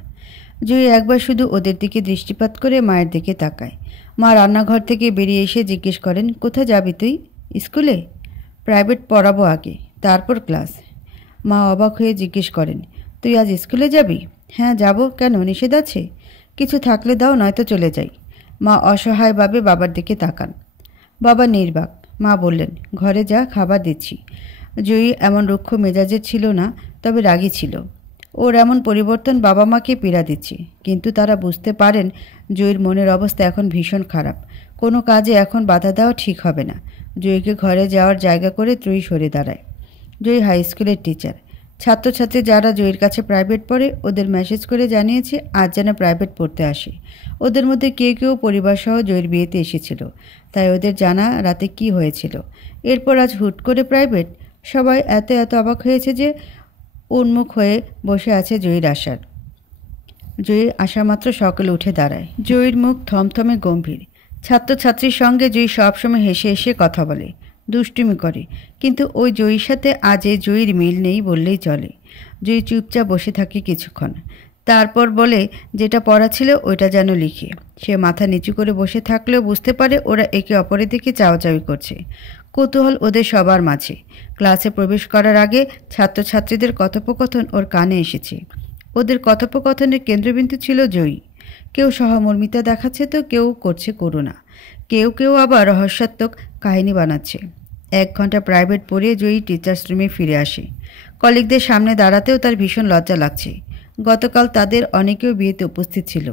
জয়ী একবার শুধু ওদের দিকে দৃষ্টিপাত করে মায়ের দিকে তাকায়। মা রান্নাঘর থেকে বেরিয়ে এসে জিজ্ঞেস করেন, কোথায় যাবি তুই? স্কুলে। প্রাইভেট পড়াবো আগে, তারপর ক্লাস। মা অবাক হয়ে জিজ্ঞেস করেন, তুই আজ স্কুলে যাবি? হ্যাঁ যাব, কেন নিষেধ আছে? কিছু থাকলে দাও, নয়তো চলে যাই। মা অসহায়ভাবে বাবার দিকে তাকান। বাবা নির্বাক। মা বললেন, ঘরে যা, খাবার দিচ্ছি। জয়ী এমন রুক্ষ মেজাজের ছিল না, তবে রাগী ছিল। ওর এমন পরিবর্তন বাবা মাকে পীড়া দিচ্ছে, কিন্তু তারা বুঝতে পারেন জয়ীর মনের অবস্থা এখন ভীষণ খারাপ। কোনো কাজে এখন বাধা দেওয়া ঠিক হবে না। জয়ীকে ঘরে যাওয়ার জায়গা করে ত্রয়ী সরে দাঁড়ায়। জয়ী হাই স্কুলের টিচার। ছাত্রছাত্রী যারা জয়ীর কাছে প্রাইভেট পড়ে, ওদের মেসেজ করে জানিয়েছে আজ যেন প্রাইভেট পড়তে আসে। ওদের মধ্যে কেউ কেউ পরিবারসহ জয়ীর বিয়েতে এসেছিল, তাই ওদের জানা রাতে কি হয়েছিল। এরপর আজ হুট করে প্রাইভেট। সবাই এত এত অবাক হয়েছে যে উন্মুখ হয়ে বসে আছে জয়ীর আসার। জয়ী আসা মাত্র সকলে উঠে দাঁড়ায়। জয়ীর মুখ থমথমে গম্ভীর। ছাত্রছাত্রীর সঙ্গে জয়ী সবসময় হেসে হেসে কথা বলে, দুষ্টুমি করে, কিন্তু ওই জয়ীর সাথে আজ এই জয়ীর মিল নেই বললেই চলে। জয়ী চুপচাপ বসে থাকে কিছুক্ষণ, তারপর বলে, যেটা পড়া ছিল ওইটা যেন লিখে। সে মাথা নিচু করে বসে থাকলেও বুঝতে পারে ওরা একে অপরের দিকে চাওয়াচাওয়ি করছে। কৌতূহল ওদের সবার মাঝে। ক্লাসে প্রবেশ করার আগে ছাত্রছাত্রীদের কথোপকথন ওর কানে এসেছে। ওদের কথোপকথনের কেন্দ্রবিন্দু ছিল জয়ী। কেউ সহমর্মিতা দেখাচ্ছে তো কেউ করছে করুণা, কেউ কেউ আবার রহস্যাত্মক কাহিনী বানাচ্ছে। 1 ঘন্টা প্রাইভেট পড়িয়ে জয়ী টিচার্স রুমে ফিরে আসে। কলিগদের সামনে দাঁড়াতেও তার ভীষণ লজ্জা লাগছে। গতকাল তাদের অনেকেও বিয়েতে উপস্থিত ছিল।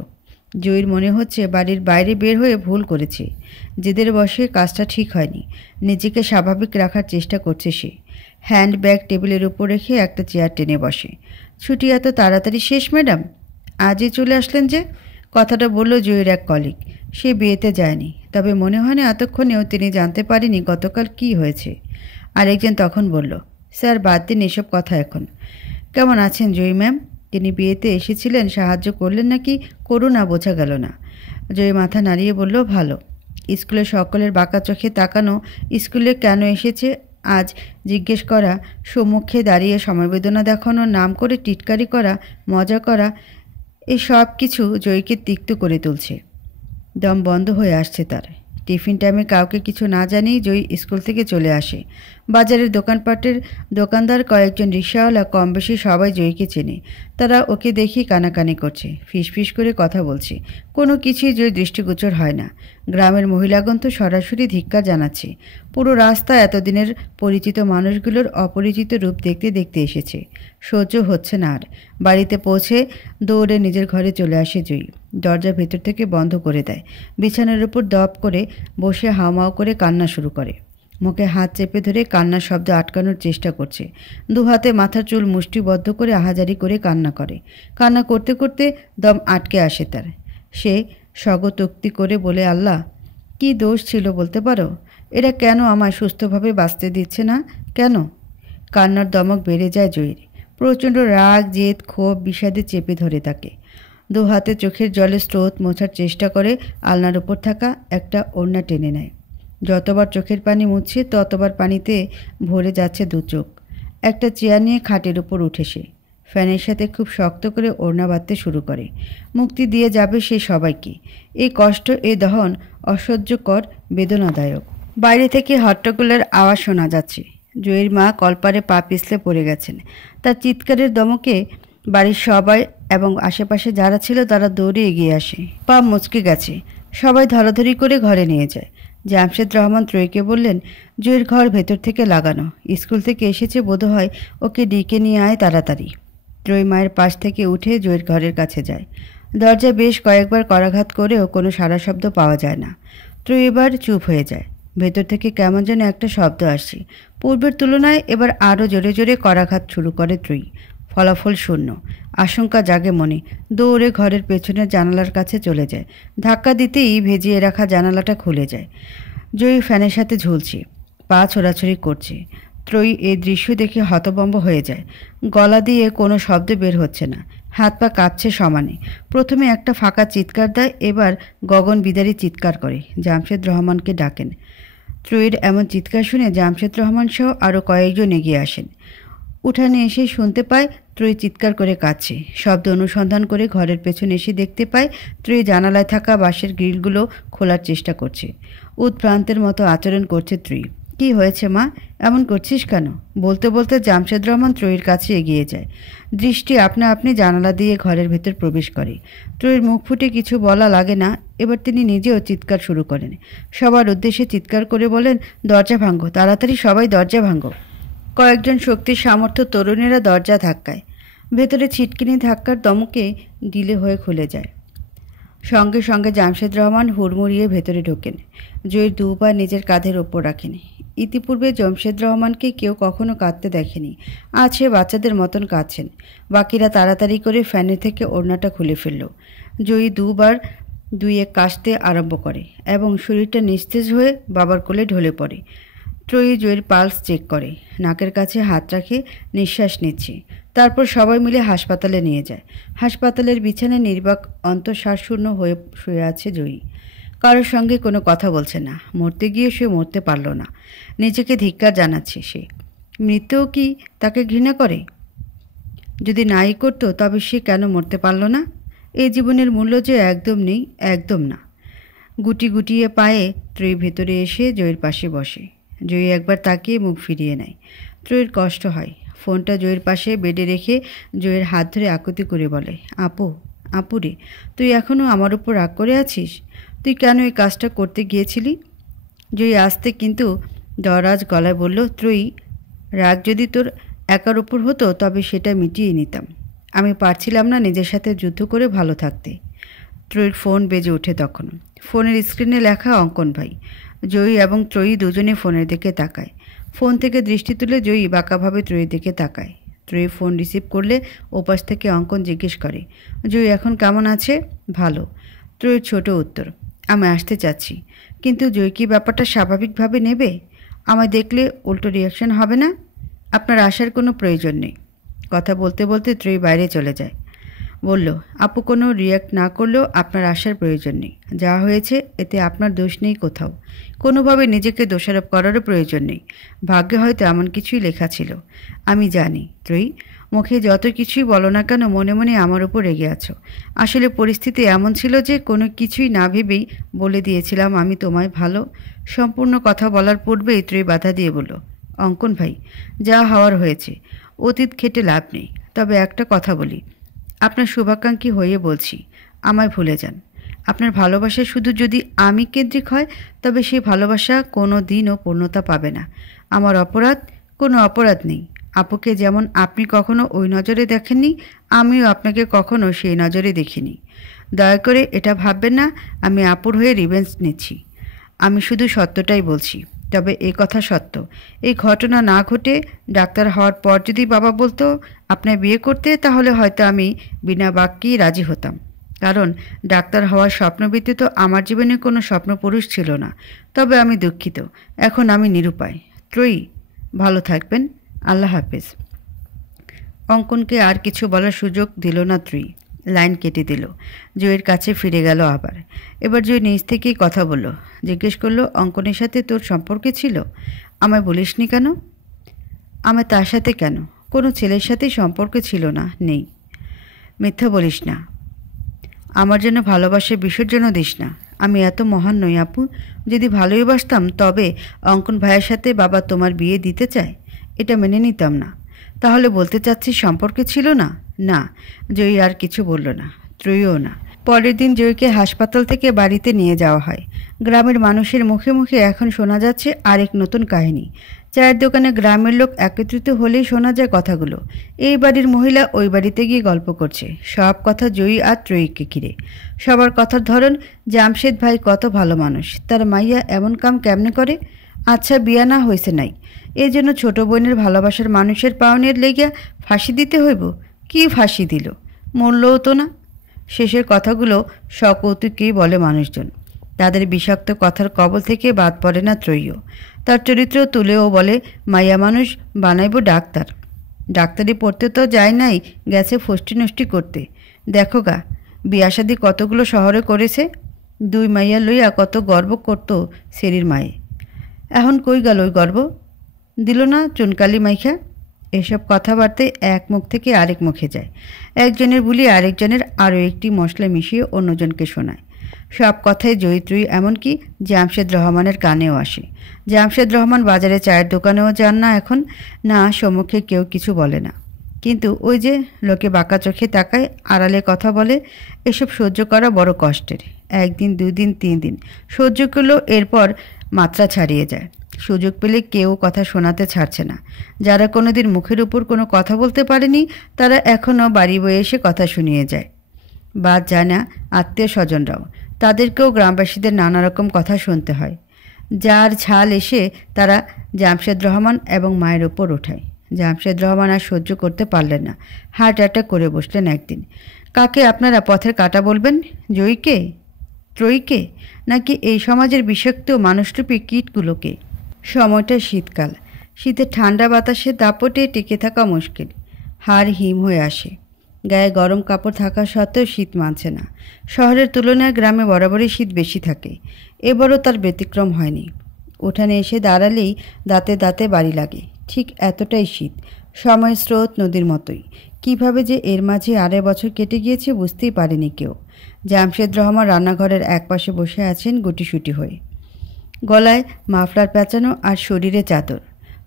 জয়ীর মনে হচ্ছে বাড়ির বাইরে বের হয়ে ভুল করেছে। জেদের বসে কাজটা ঠিক হয়নি। নিজেকে স্বাভাবিক রাখার চেষ্টা করছে সে। হ্যান্ডব্যাগ টেবিলের উপর রেখে একটা চেয়ার টেনে বসে। ছুটি এত তাড়াতাড়ি শেষ ম্যাডাম? আজই চলে আসলেন যে? কথাটা বলল জয়ীর এক কলিগ। সে বিয়েতে যায়নি, তবে মনে হয় না এতক্ষণেও তিনি জানতে পারেনি গতকাল কি হয়েছে। আরেকজন তখন বলল, স্যার বাদ দিন এসব কথা এখন। কেমন আছেন জয়ী ম্যাম? তিনি বিয়েতে এসেছিলেন, সাহায্য করলেন নাকি করুন না বোঝা গেল না। জয়ী মাথা নাড়িয়ে বলল, ভালো। স্কুলে সকলের বাঁকা চোখে তাকানো, স্কুলে কেন এসেছে আজ জিজ্ঞেস করা, সম্মুখে দাঁড়িয়ে সমবেদনা দেখানোর নাম করে টিটকারি করা, মজা করা, এই সব কিছু জয়ীকে তিক্ত করে তুলছে। দম বন্ধ হয়ে আসছে তার। টিফিন টাইমে কাউকে কিছু না জানিয়ে জয়ী স্কুল থেকে চলে আসে। বাজারের দোকানপাটের দোকানদার, কয়েকজন রিক্সাওয়ালা, কম বেশি সবাই জয়ীকে চেনে। তারা ওকে দেখি কানাকানি করছে, ফিসফিস করে কথা বলছে। কোনো কিছুই জয়ী দৃষ্টিগোচর হয় না। গ্রামের মহিলাগণ তো সরাসরি ধিক্কার জানাচ্ছে। পুরো রাস্তা এতদিনের পরিচিত মানুষগুলোর অপরিচিত রূপ দেখতে দেখতে এসেছে। সহ্য হচ্ছে না আর। বাড়িতে পৌঁছে দৌড়ে নিজের ঘরে চলে আসে জয়ী। দরজা ভেতর থেকে বন্ধ করে দেয়। বিছানার উপর দপ করে বসে হাউমাউ করে কান্না শুরু করে। মুখে হাত চেপে ধরে কান্নার শব্দ আটকানোর চেষ্টা করছে। দু হাতে মাথার চুল মুষ্টিবদ্ধ করে আহাজারি করে কান্না করে। কান্না করতে করতে দম আটকে আসে তার। সে স্বগতোক্তি করে বলে, আল্লাহ, কি দোষ ছিল বলতে পারো? এরা কেন আমায় সুস্থভাবে বাঁচতে দিচ্ছে না? কেন? কান্নার দমক বেড়ে যায় জয়ীর। প্রচণ্ড রাগ, জেদ, ক্ষোভ, বিষাদে চেপে ধরে তাকে। দু হাতে চোখের জলে স্রোত মোছার চেষ্টা করে আলনার উপর থাকা একটা ওড়না টেনে নেয়। যতবার চোখের পানি মুছছে ততবার পানিতে ভরে যাচ্ছে দু চোখ। একটা চেয়ার নিয়ে খাটের উপর উঠে সে ফ্যানের সাথে খুব শক্ত করে ওড়না বাঁধতে শুরু করে। মুক্তি দিয়ে যাবে সে সবাইকে। এই কষ্ট, এই দহন অসহ্যকর, বেদনাদায়ক। বাইরে থেকে হট্টগোলের আওয়াজ শোনা যাচ্ছে। জয়ীর মা কলপারে পা পিছলে পড়ে গেছেন। তার চিৎকারের দমকে বাড়ির সবাই এবং আশেপাশে যারা ছিল তারা দৌড়ে এগিয়ে আসে। পা মুচকে গেছে। সবাই ধরাধরি করে ঘরে নিয়ে যায়। জামশেদ রহমান ত্রয়ীকে বললেন, জয়ীর ঘর ভেতর থেকে লাগানো। স্কুল থেকে এসেছে বোধহয়, ওকে ডেকে নিয়ে আয় তাড়াতাড়ি। ত্রয়ী মায়ের পাশ থেকে উঠে জয়ীর ঘরের কাছে যায়। দরজায় বেশ কয়েকবার করাঘাত করেও কোনো সাড়া শব্দ পাওয়া যায় না। ত্রয়ী এবার চুপ হয়ে যায়। ভেতর থেকে কেমন যেন একটা শব্দ আসছে। পূর্বের তুলনায় এবার আরও জোরে জোরে করাঘাত শুরু করে ত্রয়ী। ফলাফল শূন্য। আশঙ্কা জাগে মনে। দৌড়ে ঘরের পেছনের জানালার কাছে চলে যায়। ধাক্কা দিতেই ভেজিয়ে রাখা জানালাটা খুলে যায়। জয়ী ফ্যানের সাথে ঝুলছে, পা ছোড়াছড়ি করছে। ত্রয়ী এই দৃশ্য দেখে হতভম্ব হয়ে যায়। গলা দিয়ে কোনো শব্দ বের হচ্ছে না। হাত পা কাঁপছে সমানে। প্রথমে একটা ফাঁকা চিৎকার দেয়, এবার গগন বিদারী চিৎকার করে। জামশেদ রহমানকে ডাকেন। ত্রয়ীর এমন চিৎকার শুনে জামশেদ রহমান সহ আরও কয়েকজন এগিয়ে আসেন। উঠানে এসে শুনতে পায় ত্রয়ী চিৎকার করে কাঁদছে। শব্দ অনুসন্ধান করে ঘরের পেছনে এসে দেখতে পায় ত্রয়ী জানালায় থাকা বাঁশের গ্রিলগুলো খোলার চেষ্টা করছে। উৎভ্রান্তের মতো আচরণ করছে ত্রয়ী। কি হয়েছে মা, এমন করছিস কেন? বলতে বলতে জামশেদ রহমান ত্রয়ীর কাছে এগিয়ে যায়। দৃষ্টি আপনা আপনি জানালা দিয়ে ঘরের ভেতর প্রবেশ করে। ত্রয়ীর মুখ ফুটে কিছু বলা লাগে না। এবার তিনি নিজেও চিৎকার শুরু করেন। সবার উদ্দেশ্যে চিৎকার করে বলেন, দরজা ভাঙো, তাড়াতাড়ি সবাই দরজা ভাঙো। কয়েকজন শক্তির সামর্থ্য তরুণেরা দরজা ধাক্কায়। ভেতরে ছিটকিনি ধাক্কার দমকে গিলে হয়ে খুলে যায়। সঙ্গে সঙ্গে জামশেদ রহমান হুড়মুড়িয়ে ভেতরে ঢোকেন। জয়ীর দু পা নিজের কাঁধের ওপর রাখেন। ইতিপূর্বে জামশেদ রহমানকে কেউ কখনো কাঁদতে দেখেনি। আজ সে বাচ্চাদের মতন কাঁদছেন। বাকিরা তাড়াতাড়ি করে ফ্যানের থেকে ওড়নাটা খুলে ফেলল। জয়ী দুবার দুই এক কাশতে আরম্ভ করে এবং শরীরটা নিস্তেজ হয়ে বাবার কোলে ঢলে পড়ে। ত্রয়ী জয়ীর পালস চেক করে, নাকের কাছে হাত রাখে, নিঃশ্বাস নিচ্ছে। তারপর সবাই মিলে হাসপাতালে নিয়ে যায়। হাসপাতালের বিছানায় নির্বাক অন্তঃশ্বাসশূন্য হয়ে শুয়ে আছে জয়ী। কারোর সঙ্গে কোনো কথা বলছে না। মরতে গিয়ে সে মরতে পারল না। নিজেকে ধিক্কার জানাচ্ছে সে। মৃত্যুও কি তাকে ঘৃণা করে? যদি নাই করতো তবে সে কেন মরতে পারল না? এই জীবনের মূল্য যে একদম নেই, একদম না। গুটি গুটিয়ে পায়ে ত্রয়ী ভেতরে এসে জয়ীর পাশে বসে। জয়ী একবার তাকিয়ে মুখ ফিরিয়ে নেয়। ত্রয়ীর কষ্ট হয়। ফোনটা জয়ীর পাশে বেডে রেখে জয়ীর হাত ধরে আকুতি করে বলে, আপু, আপুরে, তুই এখনও আমার উপর রাগ করে আছিস? তুই কেন এই কাজটা করতে গিয়েছিলি? জয়ী আসতে কিন্তু দরাজ গলায় বলল, ত্রয়ী, রাগ যদি তোর একার উপর হতো তবে সেটা মিটিয়ে নিতাম। আমি পারছিলাম না নিজের সাথে যুদ্ধ করে ভালো থাকতে। ত্রয়ীর ফোন বেজে ওঠে তখন। ফোনের স্ক্রিনে লেখা অঙ্কন ভাই। জয়ী এবং ত্রয়ী দুজনে ফোনের দিকে তাকায়। ফোন থেকে দৃষ্টি তুলে জয়ী বাঁকাভাবে ত্রয়ীর দিকে তাকায়। ত্রয়ী ফোন রিসিভ করলে ওপাশ থেকে অঙ্কন জিজ্ঞেস করে, জয়ী এখন কেমন আছে? ভালো। ত্রয়ীর ছোট উত্তর, আমি আসতে চাচ্ছি। কিন্তু জয়ী কি ব্যাপারটা স্বাভাবিকভাবে নেবে? আমায় দেখলে উল্টো রিয়াকশন হবে না? আপনার আসার কোনো প্রয়োজন নেই। কথা বলতে বলতে ত্রয়ী বাইরে চলে যায়। বলল, আপু কোনো রিয়াক্ট না করলেও আপনার আসার প্রয়োজন নেই। যা হয়েছে এতে আপনার দোষ নেই কোথাও। কোনোভাবে নিজেকে দোষারোপ করারও প্রয়োজন নেই। ভাগ্যে হয়তো এমন কিছুই লেখা ছিল। আমি জানি ত্রয়ী, মুখে যত কিছুই বলো না কেন মনে মনে আমার উপর রেগে আছো। আসলে পরিস্থিতি এমন ছিল যে কোনো কিছুই না ভেবেই বলে দিয়েছিলাম আমি তোমায় ভালো। সম্পূর্ণ কথা বলার পূর্বেই ত্রয়ী বাধা দিয়ে বলল, অঙ্কন ভাই, যা হওয়ার হয়েছে। অতীত খেটে লাভ নেই। তবে একটা কথা বলি, আপনার শুভাকাঙ্ক্ষী হয়ে বলছি, আমায় ভুলে যান। আপনার ভালোবাসা শুধু যদি আমি কেন্দ্রিক হয় তবে সেই ভালোবাসা কোনো দিনও পূর্ণতা পাবে না। আমার অপরাধ? কোনো অপরাধ নেই। আপুকে যেমন আপনি কখনো ওই নজরে দেখেননি, আমিও আপনাকে কখনো সেই নজরে দেখিনি। দয়া করে এটা ভাববেন না আমি আপুর হয়ে রিভেঞ্জ নিচ্ছি। আমি শুধু সত্যটাই বলছি। তবে এই কথা সত্য, এই ঘটনা না ঘটে ডাক্তার হওয়ার পর যদি বাবা বলতো আপনার বিয়ে করতে, তাহলে হয়তো আমি বিনা বাক্যেই রাজি হতাম। কারণ ডাক্তার হওয়ার স্বপ্ন ব্যতীত আমার জীবনে কোনো স্বপ্নপুরুষ ছিল না। তবে আমি দুঃখিত, এখন আমি নিরুপায়। ত্রয়ী, ভালো থাকবেন। আল্লাহ হাফেজ। অঙ্কনকে আর কিছু বলার সুযোগ দিল না ত্রয়ী। লাইন কেটে দিল। জয়ের কাছে ফিরে গেল আবার। এবার জয় নিজ থেকেই কথা বলল। জিজ্ঞেস করলো, অঙ্কনের সাথে তোর সম্পর্কে ছিল? আমায় বলিসনি কেন? আমার তার সাথে কেন? কোনো ছেলের সাথেই সম্পর্কে ছিল না, নেই। মিথ্যা বলিস না। আমার জন্য ভালোবাসার বিসর্জন দিস না। আমি এত মহান নই আপু। যদি ভালোই বাসতাম তবে অঙ্কন ভাইয়ের সাথে বাবা তোমার বিয়ে দিতে চায়, এটা মেনে নিতাম না। তাহলে বলতে চাচ্ছিস সম্পর্কে ছিল না? না। জয়ী আর কিছু বলল না, ত্রয়ীও না। পরের দিন জয়ীকে হাসপাতাল থেকে বাড়িতে নিয়ে যাওয়া হয়। গ্রামের মানুষের মুখে মুখে এখন শোনা যাচ্ছে আরেক নতুন কাহিনী। চায়ের দোকানে গ্রামের লোক একত্রিত হলেই শোনা যায় কথাগুলো। এই বাড়ির মহিলা ওই বাড়িতে গিয়ে গল্প করছে। সব কথা জয়ী আর ত্রয়ীকে ঘিরে। সবার কথার ধরন, জামশেদ ভাই কত ভালো মানুষ, তার মাইয়া এমন কাম কেমনে করে? আচ্ছা, বিয়া না হয়েছে নাই, এই জন্য ছোট বোনের ভালোবাসার মানুষের পাওনের লেগিয়া ফাঁসি দিতে হইব? কি ফাঁসি দিল? মরলও তো না। শেষের কথাগুলো সকৌতুকেই বলে মানুষজন। তাদের বিষাক্ত কথার কবল থেকে বাদ পড়ে না ত্রয়ীও। তার চরিত্র তুলেও বলে, মাইয়া মানুষ বানাইব ডাক্তার। ডাক্তারি পড়তে তো যায় নাই, গেছে ফষ্টি নষ্টি করতে। দেখো গা, বিয়াশাদি কতগুলো শহরে করেছে। দুই মাইয়া লইয়া কত গর্ব করত সেরির মায়ে। এখন কই গেল ওই গর্ব? দিল না চুনকালি মাইখা। এসব কথাবার্তায় এক মুখ থেকে আরেক মুখে যায়। একজনের বুলি আরেকজনের আরও একটি মশলা মিশিয়ে অন্যজনকে শোনায়। সব কথাই জয়িত্রী, এমনকি জামশেদ রহমানের কানেও আসে। জামশেদ রহমান বাজারে চায়ের দোকানেও যান না এখন, না সম্মুখে কেউ কিছু বলে না। কিন্তু ওই যে লোকে বাঁকা চোখে তাকায়, আড়ালে কথা বলে, এসব সহ্য করা বড় কষ্টের। একদিন, দুদিন, 3 দিন সহ্য করলেও এরপর মাত্রা ছাড়িয়ে যায়। সুযোগ পেলে কেউ কথা শোনাতে ছাড়ছে না। যারা কোনোদিন মুখের উপর কোনো কথা বলতে পারেনি, তারা এখনও বাড়ি বয়ে এসে কথা শুনিয়ে যায়। বাদ যায় না আত্মীয় স্বজনরাও, তাদেরকেও গ্রামবাসীদের নানা রকম কথা শুনতে হয়। যার ঝাল এসে তারা জামশেদ রহমান এবং মায়ের ওপর ওঠায়। জামশেদ রহমান আর সহ্য করতে পারলেন না, হার্ট অ্যাটাক করে বসলেন একদিন। কাকে আপনারা পথের কাঁটা বলবেন? জয়ীকে, ত্রয়ীকে, নাকি এই সমাজের বিষাক্ত মানুষরূপী কীটগুলোকে? সময়টা শীতকাল। শীতের ঠান্ডা বাতাসে দাপটে টিকে থাকা মুশকিল। হাড় হিম হয়ে আসে। গায়ে গরম কাপড় থাকা সত্ত্বেও শীত মানছে না। শহরের তুলনায় গ্রামে বরাবরই শীত বেশি থাকে। এবারও তার ব্যতিক্রম হয়নি। উঠানে এসে দাঁড়ালেই দাঁতে দাঁতে বাড়ি লাগে। ঠিক এতটাই শীত। সময়ের স্রোত নদীর মতোই। কিভাবে যে এর মাঝে 2.5 বছর কেটে গিয়েছে বুঝতেই পারেনি কেউ। জামশেদ রহমান রান্নাঘরের একপাশে বসে আছেন গুটিসুটি হয়ে। গলায় মাফলার পেঁচানো আর শরীরে চাদর।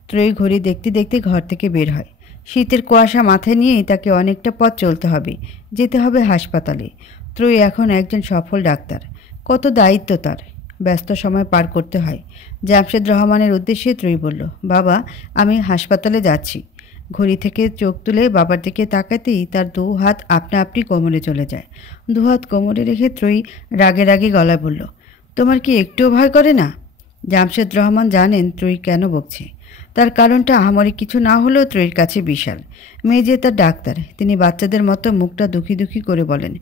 ত্রয়ী ঘড়ি দেখতে দেখতে ঘর থেকে বের হয়। শীতের কুয়াশা মাথায় নিয়েই তাকে অনেকটা পথ চলতে হবে, যেতে হবে হাসপাতালে। ত্রয়ী এখন একজন সফল ডাক্তার। কত দায়িত্ব তার, ব্যস্ত সময় পার করতে হয়। জামশেদ রহমানের উদ্দেশ্যে ত্রয়ী বলল, বাবা, আমি হাসপাতালে যাচ্ছি। ঘড়ি থেকে চোখ তুলে বাবার দিকে তাকাতেই তার 2 হাত আপনা আপনি কোমরে চলে যায়। 2 হাত কোমরে রেখে ত্রয়ী রাগে রাগে গলায় বলল, তোমার কি একটুও ভয় করে না? জামশেদ রহমান জানেন ত্রয়ী কেন বকছে। তার কারণটা আহামরি কিছু না হলেও ত্রয়ীর কাছে বিশাল। মেয়ে যে তার ডাক্তার। তিনি বাচ্চাদের মতো মুখটা দুঃখী দুঃখী করে বলেন,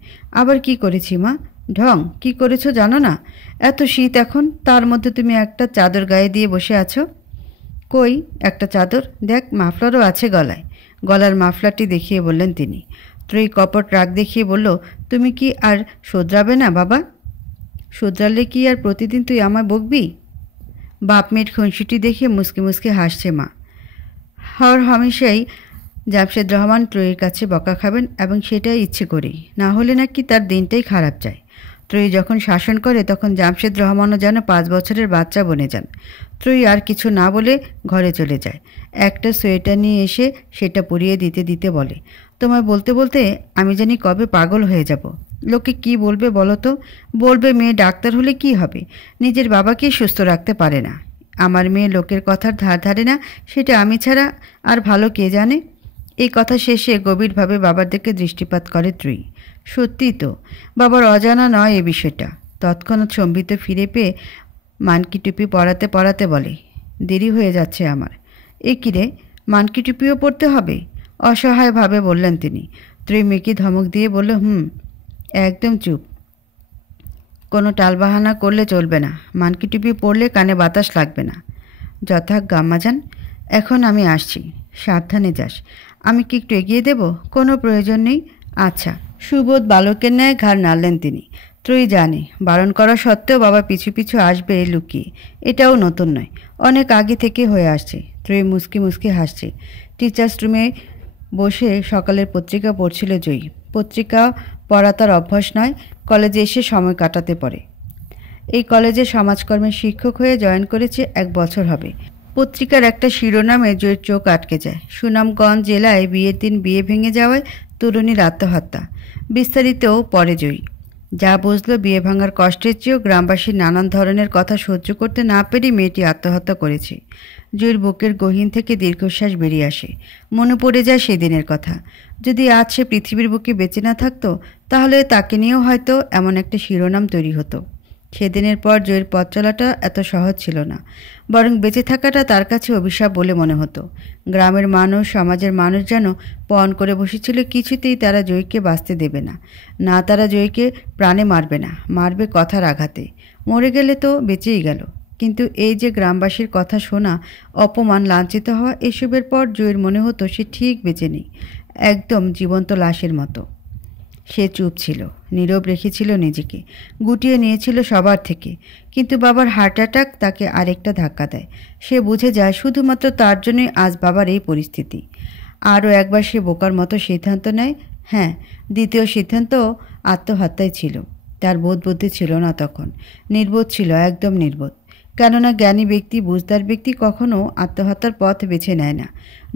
আবার কি করেছি মা? ঢং কি করেছো জানো না? এত শীত এখন, তার মধ্যে তুমি একটা চাদর গায়ে দিয়ে বসে আছো। কই একটা চাদর? দেখ, মাফলারও আছে গলায়। গলার মাফলারটি দেখিয়ে বললেন তিনি। ত্রয়ী কপট রাগ দেখিয়ে বলল, তুমি কি আর শোধরাবে না বাবা? শোধরালে কি আর প্রতিদিন তুই আমায় বকবি? বাপ মেয়ের খুনসুটি দেখে মুসকে মুসকে হাসছে মা। হর হামেশাই জামশেদ রহমান ত্রয়ীর কাছে বকা খাবেন, এবং সেটাই ইচ্ছে করেই, না হলে নাকি তার দিনটাই খারাপ যায়। ত্রয়ী যখন শাসন করে তখন জামশেদ রহমানও যেন 5 বছরের বাচ্চা বনে যান। ত্রয়ী আর কিছু না বলে ঘরে চলে যায়। একটা সোয়েটার নিয়ে এসে সেটা পরিয়ে দিতে দিতে বলে, তোমায় বলতে বলতে আমি জানি কবে পাগল হয়ে যাব। লোকে কি বলবে বলো তো? বলবে মেয়ে ডাক্তার হলে কি হবে, নিজের বাবাকেই সুস্থ রাখতে পারে না। আমার মেয়ে লোকের কথার ধার ধারে না, সেটা আমি ছাড়া আর ভালো কে জানে। এই কথা শেষে গভীরভাবে বাবার দিকে দৃষ্টিপাত করে ত্রয়ী। সত্যিই তো, বাবার অজানা নয় এ বিষয়টা। তৎক্ষণাৎ সম্বিত ফিরে পেয়ে মানকি টুপি পরাতে পরাতে বলে, দেরি হয়ে যাচ্ছে আমার। এ কিরে, মানকি টুপিও পড়তে হবে? অসহায়ভাবে বললেন তিনি। ত্রয়ী মেয়েকে ধমক দিয়ে বলল, একদম চুপ। কোনো টালবাহানা করলে চলবে না। মানকি টুপি পরলে কানে বাতাস লাগবে না। যথাজ্ঞা আম্মাজান। এখন আমি আসছি, সাবধানে যাস। আমি কি একটু এগিয়ে দেব? কোনো প্রয়োজন নেই। আচ্ছা। সুবোধ বালকের ন্যায় ঘাড় নাড়লেন তিনি। ত্রয়ী জানে বারণ করা সত্ত্বেও বাবা পিছু পিছু আসবে লুকিয়ে। এটাও নতুন নয়, অনেক আগে থেকে হয়ে আসছে। ত্রয়ী মুসকি মুসকি হাসছে। টিচার্স রুমে বসে সকালের পত্রিকা পড়ছিল জয়ী। পত্রিকা পড়া তার অভ্যাস নয়, কলেজে এসে সময় কাটাতে পারে। এই কলেজে সমাজকর্মের শিক্ষক হয়ে জয়েন করেছে 1 বছর হবে। পত্রিকার একটা শিরোনামে জয়ীর চোখ আটকে যায়। সুনামগঞ্জ জেলায় বিয়ের দিন বিয়ে ভেঙে যাওয়ায় তরুণীর আত্মহত্যা। বিস্তারিতও পড়ে জয়ী। যা বুঝল, বিয়ে ভাঙার কষ্টের চেয়েও গ্রামবাসীর নানান ধরনের কথা সহ্য করতে না পেরে মেয়েটি আত্মহত্যা করেছে। জয়ীর বুকের গহীন থেকে দীর্ঘশ্বাস বেরিয়ে আসে। মনে পড়ে যায় সেদিনের কথা। যদি আজ সে পৃথিবীর বুকে বেঁচে না থাকতো, তাহলে তাকে নিয়েও হয়তো এমন একটা শিরোনাম তৈরি হতো। সেদিনের পর জয়ীর পথ চলাটা এত সহজ ছিল না, বরং বেঁচে থাকাটা তার কাছে অভিশাপ বলে মনে হতো। গ্রামের মানুষ, সমাজের মানুষ যেন পণ করে বসেছিল, কিছুতেই তারা জয়ীকে বাঁচতে দেবে না। না, তারা জয়ীকে প্রাণে মারবে না, মারবে কথার আঘাতে। মরে গেলে তো বেঁচেই গেল, কিন্তু এই যে গ্রামবাসীর কথা শোনা, অপমান, লাঞ্ছিত হওয়া, এসবের পর জয়ীর মনে হতো সে ঠিক বেঁচে নেই, একদম জীবন্ত লাশের মতো। সে চুপ ছিল, নীরব রেখেছিল নিজেকে, গুটিয়ে নিয়েছিল সবার থেকে। কিন্তু বাবার হার্ট অ্যাটাক তাকে আরেকটা ধাক্কা দেয়। সে বুঝে যায় শুধুমাত্র তার জন্যই আজ বাবার এই পরিস্থিতি। আরও একবার সে বোকার মতো সিদ্ধান্ত নেয়। হ্যাঁ, দ্বিতীয় সিদ্ধান্ত আত্মহত্যাই ছিল। তার বোধ বুদ্ধি ছিল না তখন, নির্বোধ ছিল, একদম নির্বোধ। কেননা জ্ঞানী ব্যক্তি, বুঝদার ব্যক্তি কখনো আত্মহত্যার পথ বেছে নেয় না।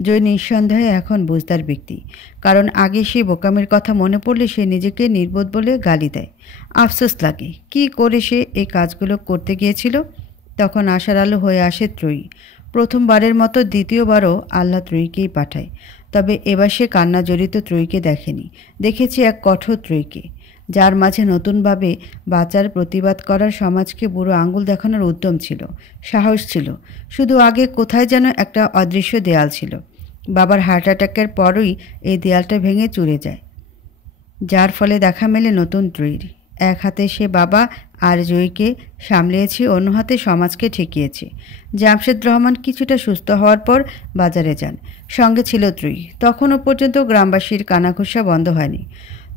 জয় নিঃসন্দেহে এখন বুঝদার ব্যক্তি, কারণ আগে সে বোকামির কথা মনে পড়লে সে নিজেকে নির্বোধ বলে গালি দেয়। আফসোস লাগে, কি করে সে এই কাজগুলো করতে গিয়েছিল। তখন আশার আলো হয়ে আসে ত্রয়ী। প্রথমবারের মতো দ্বিতীয়বারও আল্লাহ ত্রয়ীকেই পাঠায়। তবে এবার সে কান্না জড়িত ত্রয়ীকে দেখেনি, দেখেছে এক কঠোর ত্রয়ীকে, যার মাঝে নতুনভাবে বাঁচার, প্রতিবাদ করার, সমাজকে বুড়ো আঙুল দেখানোর উদ্যম ছিল, সাহস ছিল। শুধু আগে কোথায় যেন একটা অদৃশ্য দেয়াল ছিল। বাবার হার্ট অ্যাটাকের পরই এই দেয়ালটা ভেঙে চুরে যায়, যার ফলে দেখা মেলে নতুন ত্রয়ীর। এক হাতে সে বাবা আর জয়ীকে সামলিয়েছে, অন্য হাতে সমাজকে ঠেকিয়েছে। জামশেদ রহমান কিছুটা সুস্থ হওয়ার পর বাজারে যান, সঙ্গে ছিল ত্রয়ী। তখনও পর্যন্ত গ্রামবাসীর কানাঘুষা বন্ধ হয়নি।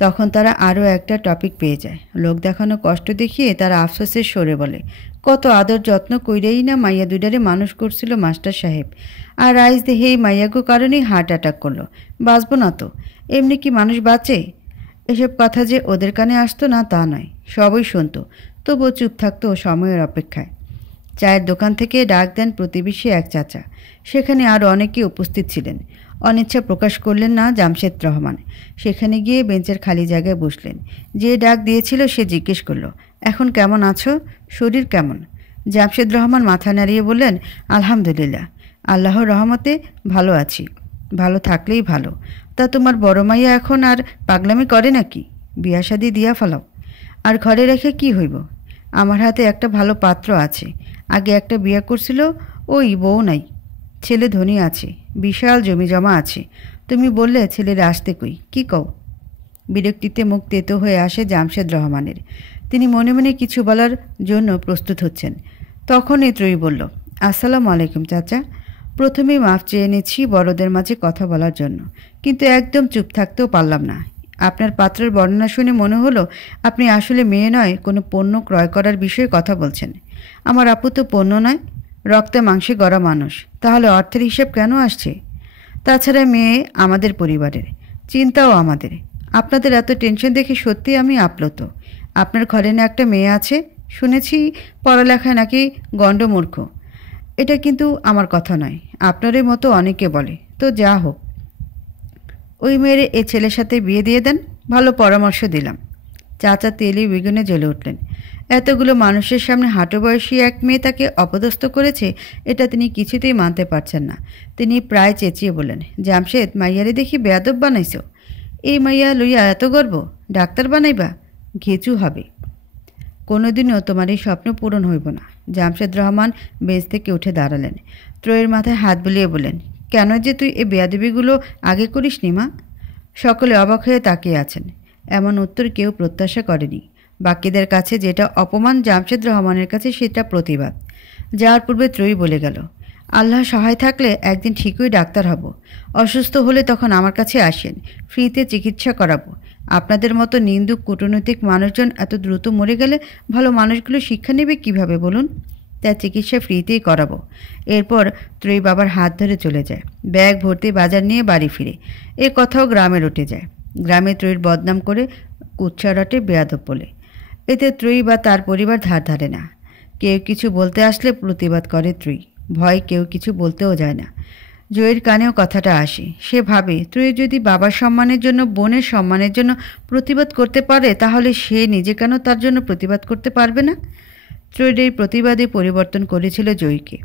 তখন তারা আরও একটা টপিক পেয়ে যায়। লোক দেখানো কষ্ট দেখিয়ে তারা আফসোসের সরে বলে, কত আদর যত্ন কইরেই না মাইয়া দুইডারে মানুষ করছিল মাস্টার সাহেব, আর আইজ দেহে এই মাইয়াগো কারণেই হার্ট অ্যাটাক করলো। বাঁচব না তো, এমনি কি মানুষ বাঁচে? এসব কথা যে ওদের কানে আসতো না তা নয়, সবই শুনতো, তবুও চুপ থাকতো সময়ের অপেক্ষায়। চায়ের দোকান থেকে ডাক দেন প্রতিবেশী এক চাচা। সেখানে আরও অনেকে উপস্থিত ছিলেন। অনিচ্ছা প্রকাশ করলেন না জামশেদ রহমান। সেখানে গিয়ে বেঞ্চের খালি জায়গায় বসলেন। যে ডাক দিয়েছিল সে জিজ্ঞেস করলো, এখন কেমন আছো? শরীর কেমন? জামশেদ রহমান মাথা নাড়িয়ে বললেন, আলহামদুলিল্লাহ, আল্লাহর রহমতে ভালো আছি। ভালো থাকলেই ভালো। তা তোমার বড় মাইয়া এখন আর পাগলামি করে নাকি? বিয়া শাদি দিয়া ফেলাও। আর ঘরে রেখে কি হইব? আমার হাতে একটা ভালো পাত্র আছে। আগে একটা বিয়া করছিল, ওই বউ নাই। ছেলে ধনী আছে, বিশাল জমি জমা আছে। তুমি বললে ছেলের আসতে কই, কি কও? বিরক্তিতে মুখ তেতো হয়ে আসে জামশেদ রহমানের। তিনি মনে মনে কিছু বলার জন্য প্রস্তুত হচ্ছেন। তখনই ত্রয়ী বলল, আসসালামু আলাইকুম চাচা। প্রথমেই মাফ চেয়ে নিচ্ছি বড়দের মাঝে কথা বলার জন্য, কিন্তু একদম চুপ থাকতেও পারলাম না। আপনার পাত্রের বর্ণনা শুনে মনে হলো আপনি আসলে মেয়ে নয়, কোনো পণ্য ক্রয় করার বিষয়ে কথা বলছেন। আমার আপু তো পণ্য নয়, রক্তে মাংসে গড়া মানুষ। তাহলে অর্থের হিসেব কেন আসছে? তাছাড়া মেয়ে আমাদের পরিবারের, চিন্তাও আমাদের। আপনাদের এত টেনশন দেখে সত্যি আমি আপ্লুত। আপনার ঘরে না একটা মেয়ে আছে, শুনেছি পড়ালেখায় নাকি গণ্ডমূর্খ। এটা কিন্তু আমার কথা নয়, আপনারই মতো অনেকে বলে। তো যা হোক, ওই মেয়ের এ ছেলের সাথে বিয়ে দিয়ে দেন, ভালো পরামর্শ দিলাম। চাচা তেলি বেগুনে জ্বলে উঠলেন। এতগুলো মানুষের সামনে হাঁটু বয়সী এক মেয়ে তাকে অপদস্থ করেছে, এটা তিনি কিছুতেই মানতে পারছেন না। তিনি প্রায় চেঁচিয়ে বললেন, জামশেদ, মাইয়ারে দেখি বেয়াদব বানাইছ। এই মাইয়া লইয়া এত গর্ব, ডাক্তার বানাইবা? ঘেচু হবে। কোনোদিনও তোমার এই স্বপ্ন পূরণ হইব না। জামশেদ রহমান বেঞ্চ থেকে উঠে দাঁড়ালেন। ত্রয়ীর মাথায় হাত বুলিয়ে বললেন, কেন যে তুই এই বেয়াদবিগুলো আগে করিস নি মা? সকলে অবাক হয়ে তাকিয়ে আছেন। এমন উত্তর কেউ প্রত্যাশা করেনি। বাকিদের কাছে যেটা অপমান, জামশেদ রহমানের কাছে সেটা প্রতিবাদ। যাওয়ার পূর্বে ত্রয়ী বলে গেল, আল্লাহ সহায় থাকলে একদিন ঠিকই ডাক্তার হব। অসুস্থ হলে তখন আমার কাছে আসেন, ফ্রিতে চিকিৎসা করাবো। আপনাদের মতো নিন্দুক কূটনৈতিক মানুষজন এত দ্রুত মরে গেলে ভালো মানুষগুলো শিক্ষা নেবে কিভাবে বলুন? তার চিকিৎসা ফ্রিতেই করাবো। এরপর ত্রয়ী বাবার হাত ধরে চলে যায়। ব্যাগ ভর্তি বাজার নিয়ে বাড়ি ফিরে। এ কথাও গ্রামে রটে যায়। গ্রামে ত্রয়ীর বদনাম করে কুৎসা রটে বেয়াদব বলে। এতে ত্রয়ী বা তার পরিবার ধার ধারে না। কেউ কিছু বলতে আসলে প্রতিবাদ করে ত্রয়ী। ভয় কেউ কিছু বলতেও যায় না। জয়ের কানেও কথাটা আসে। সে ভাবে, ত্রয়ী যদি বাবার সম্মানের জন্য, বোনের সম্মানের জন্য প্রতিবাদ করতে পারে, তাহলে সে নিজে কেন তার জন্য প্রতিবাদ করতে পারবে না? ত্রয়ীর এই প্রতিবাদে পরিবর্তন করেছিল জয়ীকে।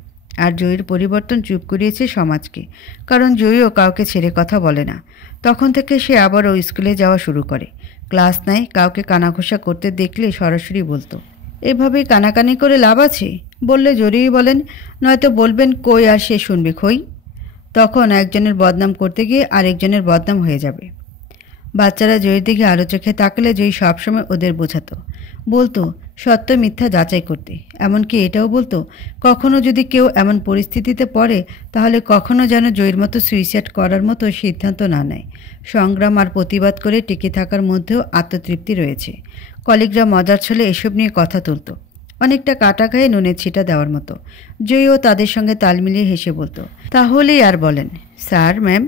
আর জয়ীর পরিবর্তন চুপ করিয়েছে সমাজকে। কারণ জয়ীও কাউকে ছেড়ে কথা বলে না। তখন থেকে সে আবারও স্কুলে যাওয়া শুরু করে। ক্লাস নেয়, কাউকে কানাঘোষা করতে দেখলে সরাসরি বলতো, এভাবেই কানাকানি করে লাভ আছে? বললে জড়িয়ে বলেন, নয়তো বলবেন কই আর সে শুনবে খই। তখন একজনের বদনাম করতে গিয়ে আরেকজনের বদনাম হয়ে যাবে। বাচ্চারা জয়ীর দিকে আলো চোখে তাকালে জয়ী সবসময় ওদের বোঝাতো, বলতো সত্য মিথ্যা যাচাই করতে। এমনকি এটাও বলতো, কখনো যদি কেউ এমন পরিস্থিতিতে পড়ে, তাহলে কখনো যেন জয়ীর মতো সুইসাইড করার মতো সিদ্ধান্ত না নেয়। সংগ্রাম আর প্রতিবাদ করে টিকে থাকার মধ্যেও আত্মতৃপ্তি রয়েছে। কলিগরা মজার ছলে এসব নিয়ে কথা তুলত, অনেকটা কাটা গায়ে নুনের ছিটা দেওয়ার মতো। জয়ীও তাদের সঙ্গে তাল মিলিয়ে হেসে বলতো, তাহলেই আর বলেন স্যার ম্যাম,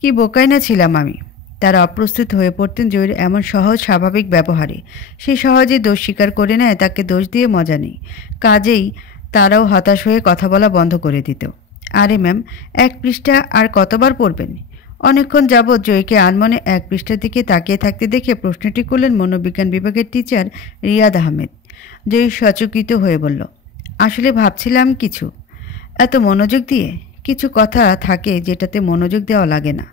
কি বোকাই না ছিলাম আমি। তারা অপ্রস্তুত হয়ে পড়তেন জয়ীর এমন সহজ স্বাভাবিক ব্যবহারে। সে সহজেই দোষ স্বীকার করে নেয়, তাকে দোষ দিয়ে মজা নেই। কাজেই তারাও হতাশ হয়ে কথা বলা বন্ধ করে দিত। আরে ম্যাম, এক পৃষ্ঠা আর কতবার পড়বেন? অনেকক্ষণ যাবৎ জয়ীকে আনমনে এক পৃষ্ঠার দিকে তাকিয়ে থাকতে দেখে প্রশ্নটি করলেন মনোবিজ্ঞান বিভাগের টিচার রিয়াদ আহমেদ। জয়ী সচকিত হয়ে বলল, আসলে ভাবছিলাম কিছু। এত মনোযোগ দিয়ে? কিছু কথা থাকে যেটাতে মনোযোগ দেওয়া লাগে না,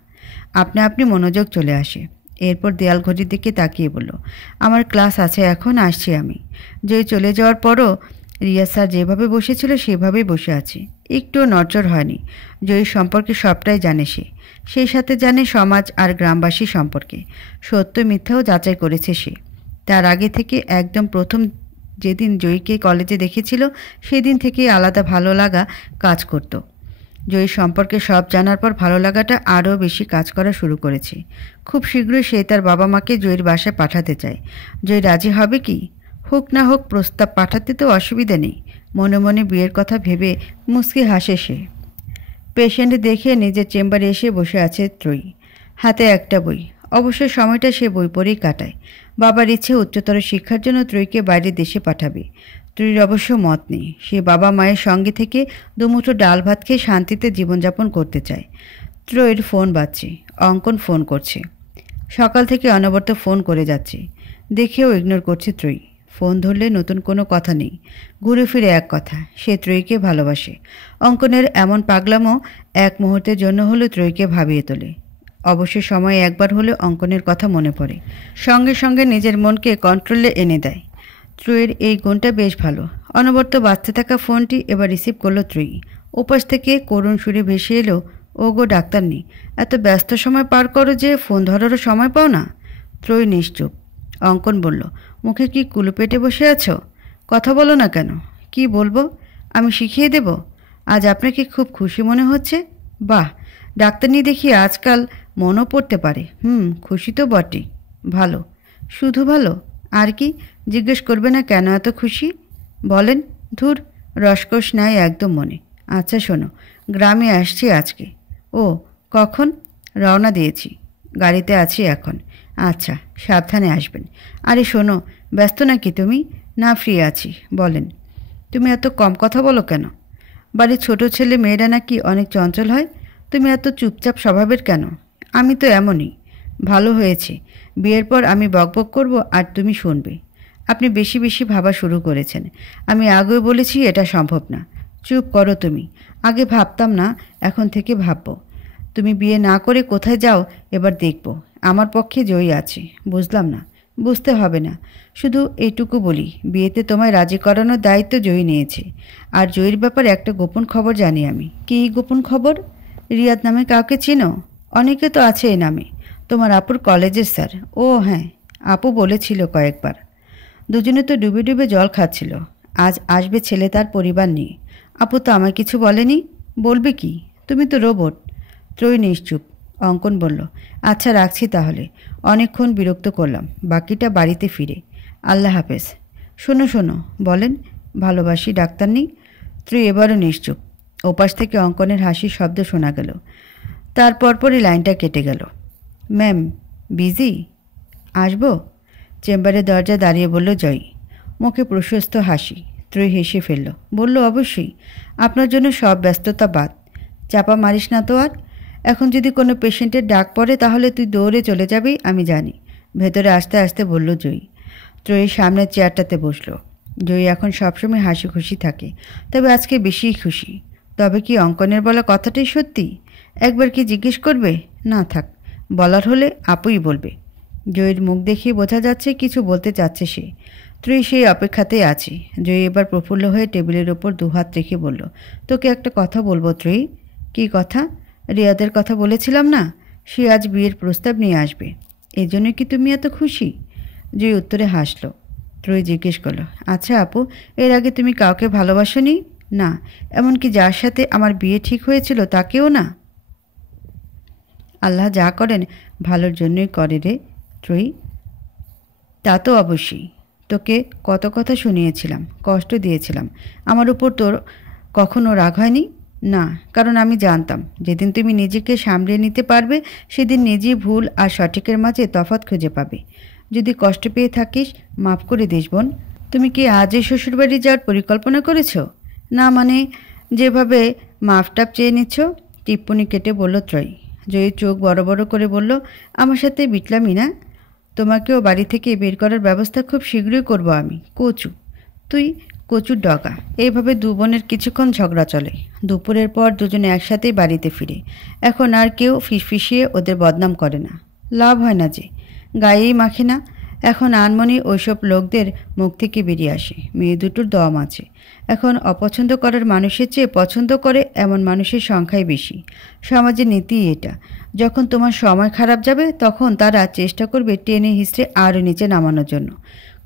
আপনা আপনি মনোযোগ চলে আসে। এরপর দেয়াল ঘড়ির দিকে তাকিয়ে বলল, আমার ক্লাস আছে এখন, আসছি আমি। জয়ী চলে যাওয়ার পরও রিয়া স্যার যেভাবে বসেছিল সেভাবেই বসে আছে, একটুও নড়চড় হয়নি। জয়ীর সম্পর্কে সবটাই জানে সে। সেই সাথে জানে সমাজ আর গ্রামবাসী সম্পর্কে। সত্য মিথ্যাও যাচাই করেছে সে। তার আগে থেকে একদম প্রথম যেদিন জয়ীকে কলেজে দেখেছিল, সেদিন থেকেই আলাদা ভালো লাগা কাজ করত। জয়ী সম্পর্কে সব জানার পর ভালো লাগাটা আরও বেশি কাজ করা শুরু করেছে। খুব শীঘ্রই সে তার বাবা মাকে জয়ীর বাসায় পাঠাতে চায়। জয়ী রাজি হবে কি? হোক না হোক, প্রস্তাব পাঠাতে তো অসুবিধা নেই। মনে মনে বিয়ের কথা ভেবে মুচকি হাসে সে। পেশেন্ট দেখে নিজের চেম্বারে এসে বসে আছে ত্রয়ী, হাতে একটা বই। অবশ্য সময়টা সে বই পড়েই কাটায়। বাবার ইচ্ছে উচ্চতর শিক্ষার জন্য ত্রয়ীকে বাইরের দেশে পাঠাবে। ত্রয়ীর অবশ্য মত নেই। সে বাবা মায়ের সঙ্গে থেকে দুমুঠো ডাল ভাত খেয়ে শান্তিতে জীবনযাপন করতে চায়। ত্রয়ীর ফোন বাজছে। অঙ্কন ফোন করছে। সকাল থেকে অনবরত ফোন করে যাচ্ছে, দেখেও ইগনোর করছে ত্রয়ী। ফোন ধরলে নতুন কোনো কথা নেই, ঘুরে ফিরে এক কথা, সে ত্রয়ীকে ভালোবাসে। অঙ্কনের এমন পাগলামো এক মুহূর্তের জন্য হলেও ত্রয়ীকে ভাবিয়ে তোলে। অবশ্য সময়ে একবার হলেও অঙ্কনের কথা মনে পড়ে, সঙ্গে সঙ্গে নিজের মনকে কন্ট্রোলে এনে দেয়। ত্রয়ীর এই গুণটা বেশ ভালো। অনবরত বাজতে থাকা ফোনটি এবার রিসিভ করলো ত্রয়ী। ওপাশ থেকে করুণ সুরে ভেসে এলো, ও গো ডাক্তার নেই, এত ব্যস্ত সময় পার করো যে ফোন ধরারও সময় পাও না। ত্রয়ী নিশ্চুপ। অঙ্কন বলল, মুখে কি কুলু পেটে বসে আছো? কথা বলো না কেন? কি বলবো? আমি শিখিয়ে দেব? আজ আপনাকে খুব খুশি মনে হচ্ছে? বাহ, ডাক্তারনি দেখি আজকাল মনও পড়তে পারে। খুশি তো বটেই। ভালো? শুধু ভালো? আর কি? জিজ্ঞেস করবে না কেন এত খুশি? বলেন। ধুর, রসকস নাই একদম মনে। আচ্ছা শোনো, গ্রামে আসছি আজকে। ও, কখন? রওনা দিয়েছি, গাড়িতে আছি এখন। আচ্ছা, সাবধানে আসবেন। আরে শোনো, ব্যস্ত নাকি তুমি? না, ফ্রি আছি, বলেন। তুমি এত কম কথা বলো কেন? বাড়ির ছোট ছেলে মেয়েরা নাকি অনেক চঞ্চল হয়। তুমি এত চুপচাপ স্বভাবের কেন? আমি তো এমনই। ভালো হয়েছে, বিয়ের পর আমি বকবক করব আর তুমি শুনবে। আপনি বেশি বেশি ভাবা শুরু করেছেন। আমি আগেও বলেছি এটা সম্ভব না। চুপ করো তুমি। আগে ভাবতাম না, এখন থেকে ভাববো। তুমি বিয়ে না করে কোথায় যাও এবার দেখব। আমার পক্ষে জয়ী আছে। বুঝলাম না, বুঝতে হবে না, শুধু এইটুকু বলি, বিয়েতে তোমায় রাজি করানোর দায়িত্ব জয়ী নিয়েছে। আর জয়ীর ব্যাপারে একটা গোপন খবর জানি আমি। কী গোপন খবর? রিয়াদ নামে কাউকে চিনো? অনেকে তো আছে এই নামে। তোমার আপুর কলেজের স্যার। ও হ্যাঁ, আপু বলেছিল কয়েকবার। দুজনে তো ডুবে ডুবে জল খাচ্ছিল। আজ আসবে ছেলে তার পরিবার নিয়ে। আপু তো আমায় কিছু বলেনি। বলবে কি, তুমি তো রোবট। ত্রয়ী নিশ্চুপ। অঙ্কন বলল, আচ্ছা রাখছি তাহলে, অনেকক্ষণ বিরক্ত করলাম, বাকিটা বাড়িতে ফিরে। আল্লাহ হাফেজ। শোনো শোনো, বলেন। ভালোবাসি ডাক্তার নেই। ত্রয়ী এবারও নিশ্চুপ। ওপাশ থেকে অঙ্কনের হাসির শব্দ শোনা গেল। তার পরপরই লাইনটা কেটে গেল। Ma'am, busy? আসবো? চেম্বারের দরজা দাঁড়িয়ে বলল জয়ী। মুখে প্রশস্ত হাসি। ত্রয়ী হেসে ফেলল, বলল, অবশ্যই, আপনার জন্য সব ব্যস্ততা বাদ। চাপা মারিস না তো আর। এখন যদি কোনো পেশেন্টের ডাক পড়ে তাহলে তুই দৌড়ে চলে যাবি, আমি জানি। ভেতরে আসতে আসতে বলল জয়ী। ত্রয়ীর সামনের চেয়ারটাতে বসল। জয়ী এখন সবসময় হাসি খুশি থাকে, তবে আজকে বেশিই খুশি। তবে কি অঙ্কনের বলা কথাটাই সত্যি? একবার কি জিজ্ঞেস করবে? না থাক, বলার হলে আপুই বলবে। জয়ীর মুখ দেখিয়ে বোঝা যাচ্ছে কিছু বলতে চাচ্ছে সে। ত্রয়ী সেই অপেক্ষাতেই আছে। জয়ী এবার প্রফুল্ল হয়ে টেবিলের ওপর দুহাত রেখে বলল, তোকে একটা কথা বলবো ত্রয়ী। কী কথা? রিয়াদের কথা বলেছিলাম না, সে আজ বিয়ের প্রস্তাব নিয়ে আসবে। এই জন্য কি তুমি এত খুশি? জয়ী উত্তরে হাসল। ত্রয়ী জিজ্ঞেস করলো, আচ্ছা আপু, এর আগে তুমি কাউকে ভালোবাসোনি? না, এমনকি যার সাথে আমার বিয়ে ঠিক হয়েছিল তাকেও না? আল্লাহ যা করেন ভালোর জন্যই করে রে ত্রয়ী। তা তো অবশ্যই। তোকে কত কথা শুনিয়েছিলাম, কষ্ট দিয়েছিলাম। আমার উপর তোর কখনো রাগ হয়নি? না, কারণ আমি জানতাম যেদিন তুমি নিজেকে সামলে নিতে পারবে সেদিন নিজেই ভুল আর সঠিকের মাঝে তফাৎ খুঁজে পাবে। যদি কষ্ট পেয়ে থাকিস মাফ করে দিস বোন। তুমি কি আজই শ্বশুরবাড়ি যাওয়ার পরিকল্পনা করেছ? না মানে, যেভাবে মাফটাপ চেয়ে নিচ্ছ। টিপ্পনি কেটে বলল ত্রয়ী। জয়ী চোখ বড় বড় করে বলল, আমার সাথে বিটলামি না। তোমাকেও বাড়ি থেকে বের করার ব্যবস্থা খুব শীঘ্রই করব আমি। কচু তুই, কচুর ডগা। এইভাবে দু বোনের কিছুক্ষণ ঝগড়া চলে। দুপুরের পর দুজনে একসাথেই বাড়িতে ফিরে। এখন আর কেউ ফিসফিসিয়ে ওদের বদনাম করে না। লাভ হয় না যে, গায়েই মাখে না। এখন আনমনি ওইসব লোকদের মুখ থেকে বেরিয়ে আসে। মেয়ে দুটোর দম আছে। এখন অপছন্দ করার মানুষের চেয়ে পছন্দ করে এমন মানুষের সংখ্যাই বেশি। সমাজের নীতি এটা। যখন তোমার সময় খারাপ যাবে তখন তারা চেষ্টা করবে টেনে হিঁচড়ে আরও নিচে নামানোর জন্য।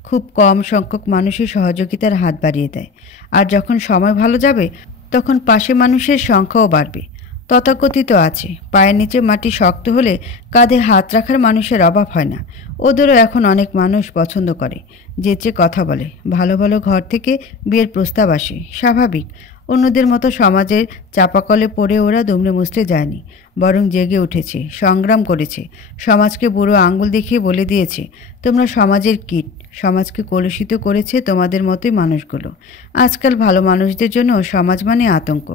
খুব কম সংখ্যক মানুষই সহযোগিতার হাত বাড়িয়ে দেয়। আর যখন সময় ভালো যাবে তখন পাশে মানুষের সংখ্যাও বাড়বে। তথাকথিত আছে, পায়ের নিচে মাটি শক্ত হলে কাঁধে হাত রাখার মানুষের অভাব হয় না। ওদেরও এখন অনেক মানুষ পছন্দ করে, যেচে কথা বলে। ভালো ভালো ঘর থেকে বিয়ের প্রস্তাব আসে, স্বাভাবিক। অন্যদের মতো সমাজের চাপাকলে পড়ে ওরা দুমড়ে মুচড়ে যায়নি, বরং জেগে উঠেছে, সংগ্রাম করেছে। সমাজকে বুড়ো আঙ্গুল দেখিয়ে বলে দিয়েছে, তোমরা সমাজের কীট। সমাজকে কলুষিত করেছে তোমাদের মতোই মানুষগুলো। আজকাল ভালো মানুষদের জন্য সমাজ মানে আতঙ্ক।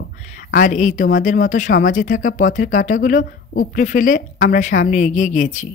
আর এই তোমাদের মতো সমাজে থাকা পথের কাঁটাগুলো উপড়ে ফেলে আমরা সামনে এগিয়ে গিয়েছি।